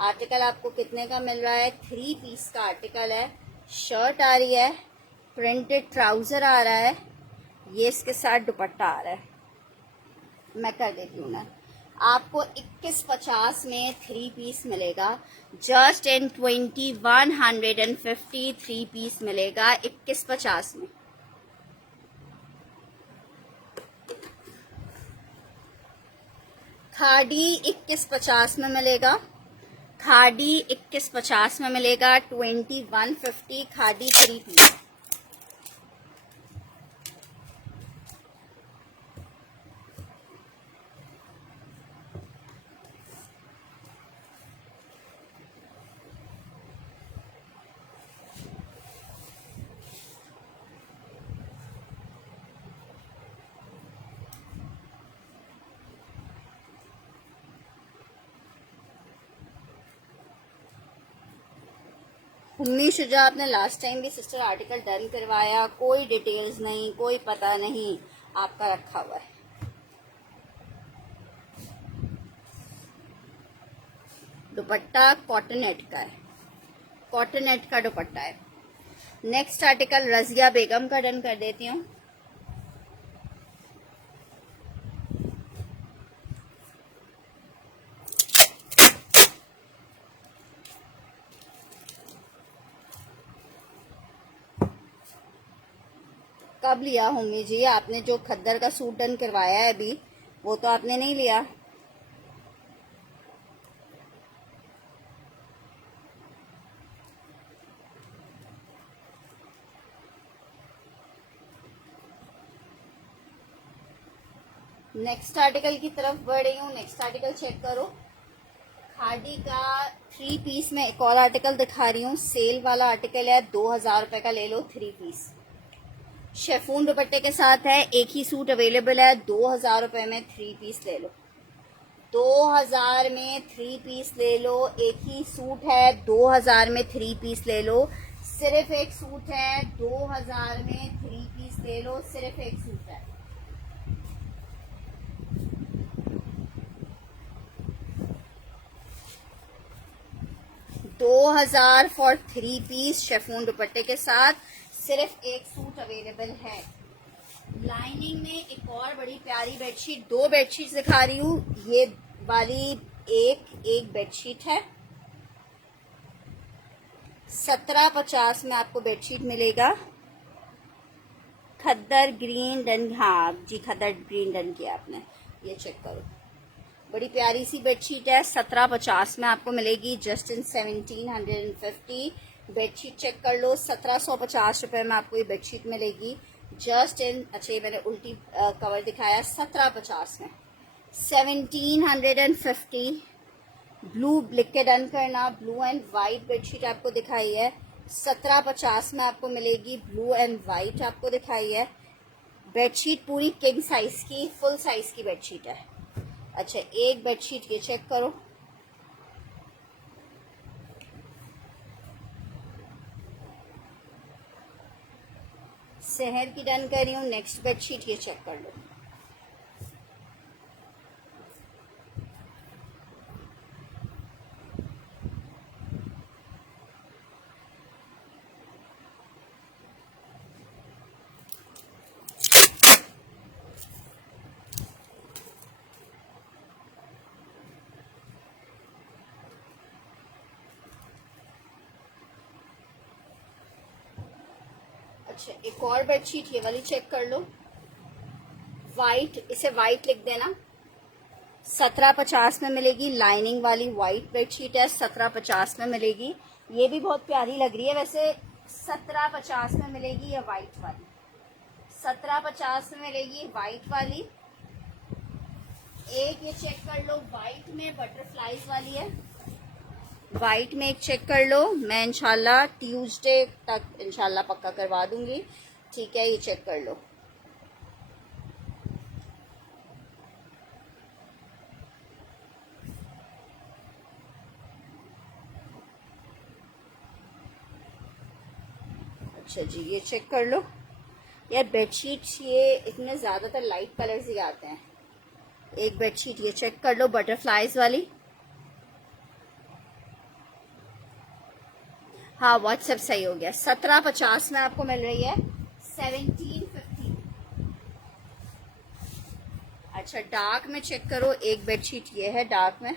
आर्टिकल। आपको कितने का मिल रहा है? 3 पीस का आर्टिकल है। शर्ट आ रही है, प्रिंटेड ट्राउज़र आ रहा है, ये इसके साथ दुपट्टा आ रहा है। मैं कर देती हूँ ना, आपको 21.50 में 3 पीस मिलेगा। जस्ट इन 2150 3 पीस मिलेगा 21.50 में। खादी 21.50 में मिलेगा, खादी 21.50 में मिलेगा। 2150 खादी 3 पीस। उम्मीद शुजा आपने लास्ट टाइम भी सिस्टर आर्टिकल डन करवाया, कोई डिटेल्स नहीं, कोई पता नहीं, आपका रखा हुआ है। दुपट्टा कॉटनेट का है, कॉटनेट का दुपट्टा है। नेक्स्ट आर्टिकल रजिया बेगम का डन कर देती हूँ। कब लिया होमी जी? आपने जो खद्दर का सूट डन करवाया है अभी, वो तो आपने नहीं लिया। नेक्स्ट आर्टिकल की तरफ बढ़ रही हूँ। नेक्स्ट आर्टिकल चेक करो। खादी का 3 पीस में एक और आर्टिकल दिखा रही हूँ। सेल वाला आर्टिकल है, 2000 रुपए का ले लो 3 पीस। शेफून दुपट्टे के साथ है, एक ही सूट अवेलेबल है। 2000 रुपए में 3 पीस ले लो। 2000 में 3 पीस ले लो, एक ही सूट है। 2000 में 3 पीस ले लो, सिर्फ एक सूट है। 2000 में 3 पीस ले लो, सिर्फ एक सूट है। $2000 फॉर 3 पीस शेफून दुपट्टे के साथ, सिर्फ एक सूट अवेलेबल है। लाइनिंग में एक और बड़ी प्यारी बेडशीट, 2 बेडशीट दिखा रही हूँ। ये वाली एक बेडशीट है, 17.50 में आपको बेडशीट मिलेगा। खद्दर ग्रीन डन, हाँ जी खद्दर ग्रीन डन किया आपने, ये चेक करो। बड़ी प्यारी सी बेडशीट है, 17.50 में आपको मिलेगी। जस्ट इन 1750 बेडशीट चेक कर लो। 1750 रुपए में आपको ये बेडशीट मिलेगी। जस्ट इन, अच्छा ये मैंने उल्टी कवर दिखाया, 1750 में 1750। ब्लू लिख के डन करना। ब्लू एंड वाइट बेडशीट आपको दिखाई है, 1750 में आपको मिलेगी। ब्लू एंड वाइट आपको दिखाई है। बेडशीट पूरी किंग साइज की, फुल साइज की बेडशीट है। अच्छा एक बेडशीट ये चेक करो, शहर की डन कर रही हूँ। नेक्स्ट बेडशीट ये चेक कर लो। अच्छा, एक और बेडशीट ये वाली चेक कर लो, वाइट, इसे वाइट लिख देना। 1750 में मिलेगी, लाइनिंग वाली वाइट बेडशीट है, 1750 में मिलेगी। ये भी बहुत प्यारी लग रही है वैसे। 1750 में मिलेगी ये वाइट वाली, 1750 में मिलेगी वाइट वाली। एक ये चेक कर लो, वाइट में बटरफ्लाईज वाली है, वाइट में एक चेक कर लो। मैं इंशाल्लाह ट्यूसडे तक इंशाल्लाह पक्का करवा दूंगी, ठीक है। ये चेक कर लो, अच्छा जी, ये चेक कर लो। यार बेडशीट्स ये इतने ज़्यादातर लाइट कलर्स ही आते हैं। एक बेडशीट ये चेक कर लो, बटरफ्लाईज वाली। हाँ, व्हाट्सएप सही हो गया। 1750 में आपको मिल रही है, 1750। अच्छा, डार्क में चेक करो, एक बेडशीट ये है डार्क में,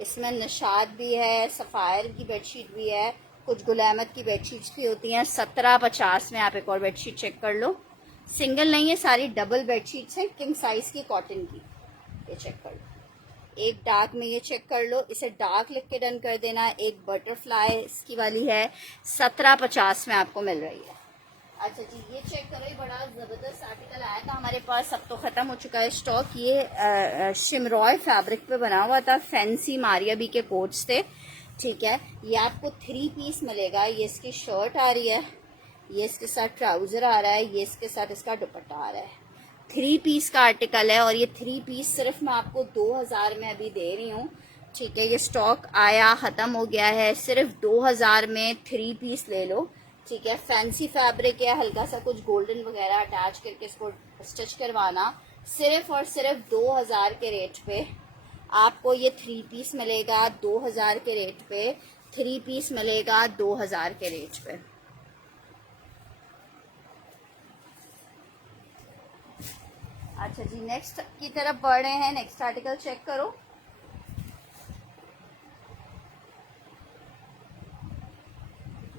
इसमें निशाद भी है, सफ़ायर की बेडशीट भी है, कुछ गुल अहमद की बेडशीट्स भी होती हैं। 1750 में आप एक और बेडशीट चेक कर लो। सिंगल नहीं है, सारी डबल बेडशीट्स हैं, किंग साइज की, कॉटन की। ये चेक कर लो। एक डार्क में ये चेक कर लो, इसे डार्क लिख के डन कर देना। एक बटरफ्लाई की वाली है, 1750 में आपको मिल रही है। अच्छा जी, ये चेक करो, ये बड़ा ज़बरदस्त आर्टिकल आया था हमारे पास, अब तो ख़त्म हो चुका है स्टॉक। ये शिमरॉय फैब्रिक पे बना हुआ था, फैंसी मारिया बी के कोट्स थे, ठीक है। ये आपको 3 पीस मिलेगा। ये इसकी शर्ट आ रही है, ये इसके साथ ट्राउज़र आ रहा है, ये इसके साथ इसका दुपट्टा आ रहा है। 3 पीस का आर्टिकल है और ये 3 पीस सिर्फ मैं आपको 2000 में अभी दे रही हूँ, ठीक है। ये स्टॉक आया, ख़त्म हो गया है, सिर्फ 2000 में 3 पीस ले लो, ठीक है। फैंसी फैब्रिक है, हल्का सा कुछ गोल्डन वगैरह अटैच करके इसको स्टिच करवाना। सिर्फ और सिर्फ 2000 के रेट पे आपको ये 3 पीस मिलेगा। 2000 के रेट पे 3 पीस मिलेगा, 2000 के रेट पे। अच्छा जी, नेक्स्ट की तरफ बढ़ रहे हैं। नेक्स्ट आर्टिकल चेक करो।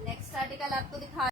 नेक्स्ट आर्टिकल आपको दिखा